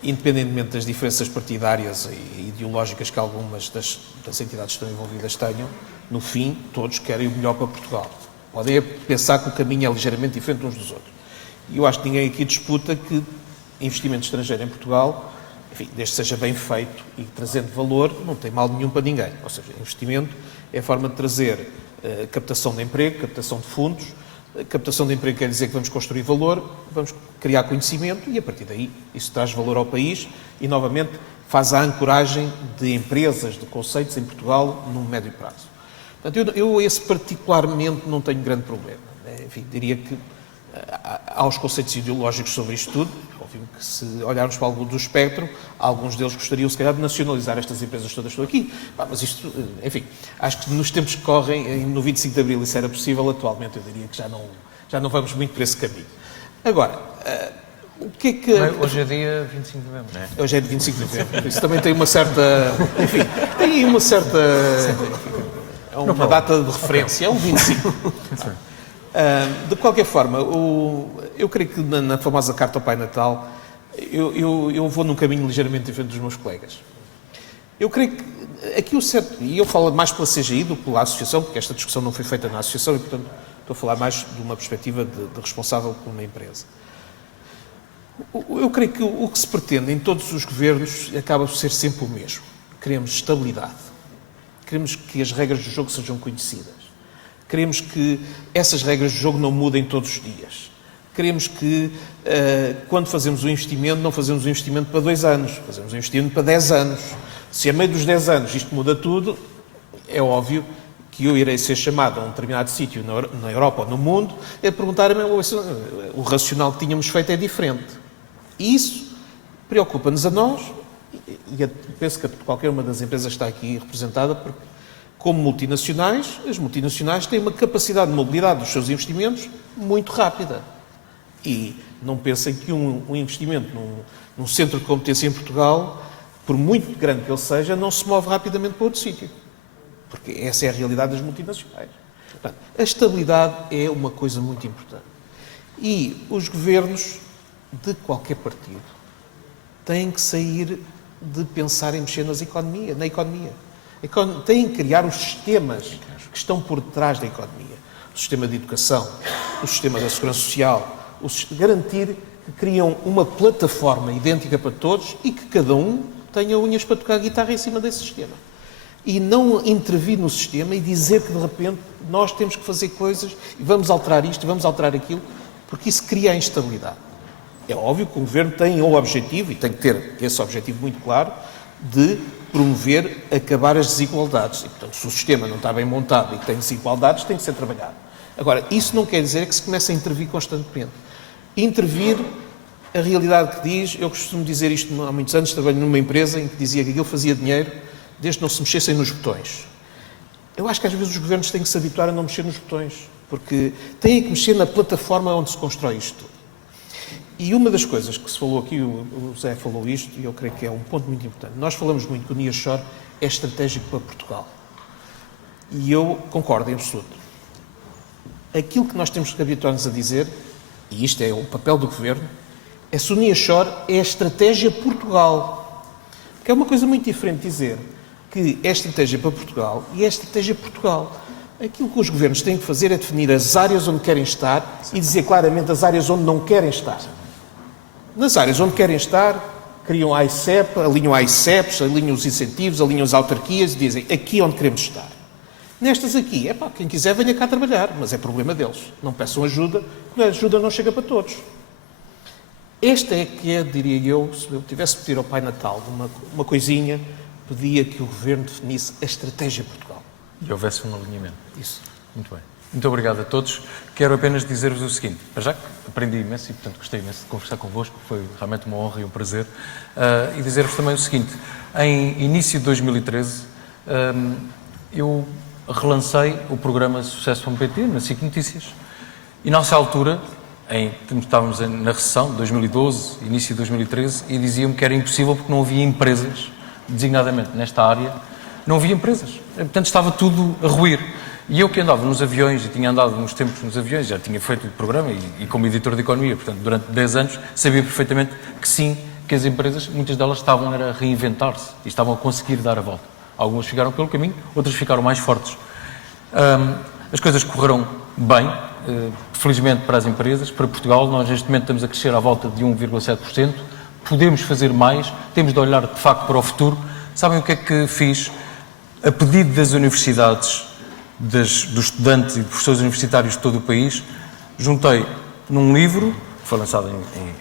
independentemente das diferenças partidárias e ideológicas que algumas das entidades que estão envolvidas tenham, no fim, todos querem o melhor para Portugal. Podem pensar que o caminho é ligeiramente diferente uns dos outros. E eu acho que ninguém aqui disputa que investimento estrangeiro em Portugal, enfim, desde que seja bem feito e trazendo valor, não tem mal nenhum para ninguém. Ou seja, investimento é a forma de trazer captação de emprego, captação de fundos. Captação de emprego quer dizer que vamos construir valor, vamos criar conhecimento e, a partir daí, isso traz valor ao país e, novamente, faz a ancoragem de empresas, de conceitos em Portugal num médio prazo. Portanto, eu esse particularmente não tenho grande problema. Enfim, diria que Há os conceitos ideológicos sobre isto tudo. Óbvio que se olharmos para algum do espectro, alguns deles gostariam, se calhar, de nacionalizar estas empresas todas que estão aqui. Mas isto, enfim, acho que nos tempos que correm, no 25 de Abril isso era possível, atualmente eu diria que já não vamos muito por esse caminho. Agora, o que é que... Hoje é dia 25 de novembro, não é? Hoje é de 25 de novembro. Isso também tem uma certa... Enfim, tem aí uma certa... É uma data de referência, é um 25. De qualquer forma, eu creio que na famosa carta ao Pai Natal, eu vou num caminho ligeiramente diferente dos meus colegas. Eu creio que aqui o certo, e eu falo mais pela CGI do que pela Associação, porque esta discussão não foi feita na Associação e, portanto, estou a falar mais de uma perspectiva de responsável por uma empresa. Eu creio que o que se pretende em todos os governos acaba por ser sempre o mesmo. Queremos estabilidade. Queremos que as regras do jogo sejam conhecidas. Queremos que essas regras do jogo não mudem todos os dias. Queremos que, quando fazemos um investimento, não fazemos um investimento para 2 anos, fazemos um investimento para 10 anos. Se a meio dos 10 anos isto muda tudo, é óbvio que eu irei ser chamado a um determinado sítio na Europa ou no mundo a perguntar-me o racional que tínhamos feito é diferente. E isso preocupa-nos a nós, e penso que qualquer uma das empresas está aqui representada, porque, como multinacionais, as multinacionais têm uma capacidade de mobilidade dos seus investimentos muito rápida. E não pensem que um investimento num centro de competência em Portugal, por muito grande que ele seja, não se move rapidamente para outro sítio. Porque essa é a realidade das multinacionais. Portanto, a estabilidade é uma coisa muito importante. E os governos de qualquer partido têm que sair de pensar em mexer na economia. Têm que criar os sistemas que estão por detrás da economia. O sistema de educação, o sistema da segurança social, garantir que criam uma plataforma idêntica para todos e que cada um tenha unhas para tocar a guitarra em cima desse sistema. E não intervir no sistema e dizer que, de repente, nós temos que fazer coisas e vamos alterar isto e vamos alterar aquilo, porque isso cria a instabilidade. É óbvio que o Governo tem o objetivo, e tem que ter esse objetivo muito claro, de promover, acabar as desigualdades. E, portanto, se o sistema não está bem montado e tem desigualdades, tem que ser trabalhado. Agora, isso não quer dizer que se comece a intervir constantemente. Intervir, a realidade que diz, eu costumo dizer isto há muitos anos, trabalho numa empresa em que dizia que aquilo fazia dinheiro desde que não se mexessem nos botões. Eu acho que às vezes os governos têm que se habituar a não mexer nos botões, porque têm que mexer na plataforma onde se constrói isto tudo. E uma das coisas que se falou aqui, o José falou isto, e eu creio que é um ponto muito importante. Nós falamos muito que o nearshore é estratégico para Portugal. E eu concordo em absoluto. Aquilo que nós temos que habituar-nos a dizer, e isto é o papel do Governo, é se o nearshore é a estratégia Portugal. Porque é uma coisa muito diferente dizer que é estratégia para Portugal e é estratégia Portugal. Aquilo que os governos têm que fazer é definir as áreas onde querem estar e dizer claramente as áreas onde não querem estar. Nas áreas onde querem estar, criam a ICEP, alinham a ICEPs, alinham os incentivos, alinham as autarquias e dizem aqui é onde queremos estar. Nestas aqui, quem quiser venha cá trabalhar, mas é problema deles. Não peçam ajuda, porque a ajuda não chega para todos. Esta é que é, diria eu, se eu tivesse de pedir ao Pai Natal uma coisinha, pedia que o Governo definisse a estratégia Portugal. E houvesse um alinhamento. Isso. Muito bem. Muito obrigado a todos. Quero apenas dizer-vos o seguinte, para já que aprendi imenso e, portanto, gostei imenso de conversar convosco, foi realmente uma honra e um prazer, e dizer-vos também o seguinte, em início de 2013, eu relancei o programa Sucesso.pt na SIC Notícias, e nessa altura, estávamos na recessão de 2012, início de 2013, e diziam-me que era impossível porque não havia empresas, designadamente nesta área, não havia empresas. Portanto, estava tudo a ruir. E eu que andava nos aviões, e tinha andado uns tempos nos aviões, já tinha feito o programa e como editor de economia, portanto, durante 10 anos, sabia perfeitamente que sim, que as empresas, muitas delas estavam a reinventar-se e estavam a conseguir dar a volta. Algumas ficaram pelo caminho, outras ficaram mais fortes. As coisas correram bem, felizmente para as empresas, para Portugal. Nós neste momento estamos a crescer à volta de 1,7%. Podemos fazer mais, temos de olhar de facto para o futuro. Sabem o que é que fiz? A pedido das universidades, dos estudantes e de professores universitários de todo o país, juntei num livro, que foi lançado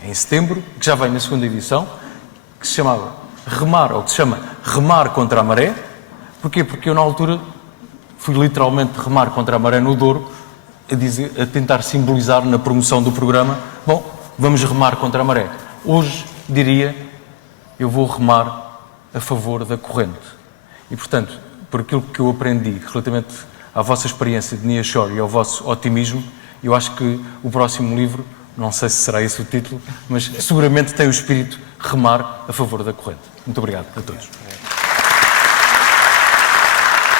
em setembro, que já vem na segunda edição, que se chamava que se chama Remar contra a Maré. Porquê? Porque eu na altura fui literalmente remar contra a maré no Douro, a tentar simbolizar na promoção do programa, bom, vamos remar contra a maré. Hoje diria, eu vou remar a favor da corrente. E, portanto, por aquilo que eu aprendi relativamente à vossa experiência de nearshore e ao vosso otimismo, eu acho que o próximo livro, não sei se será esse o título, mas seguramente tem o espírito remar a favor da corrente. Muito obrigado a todos.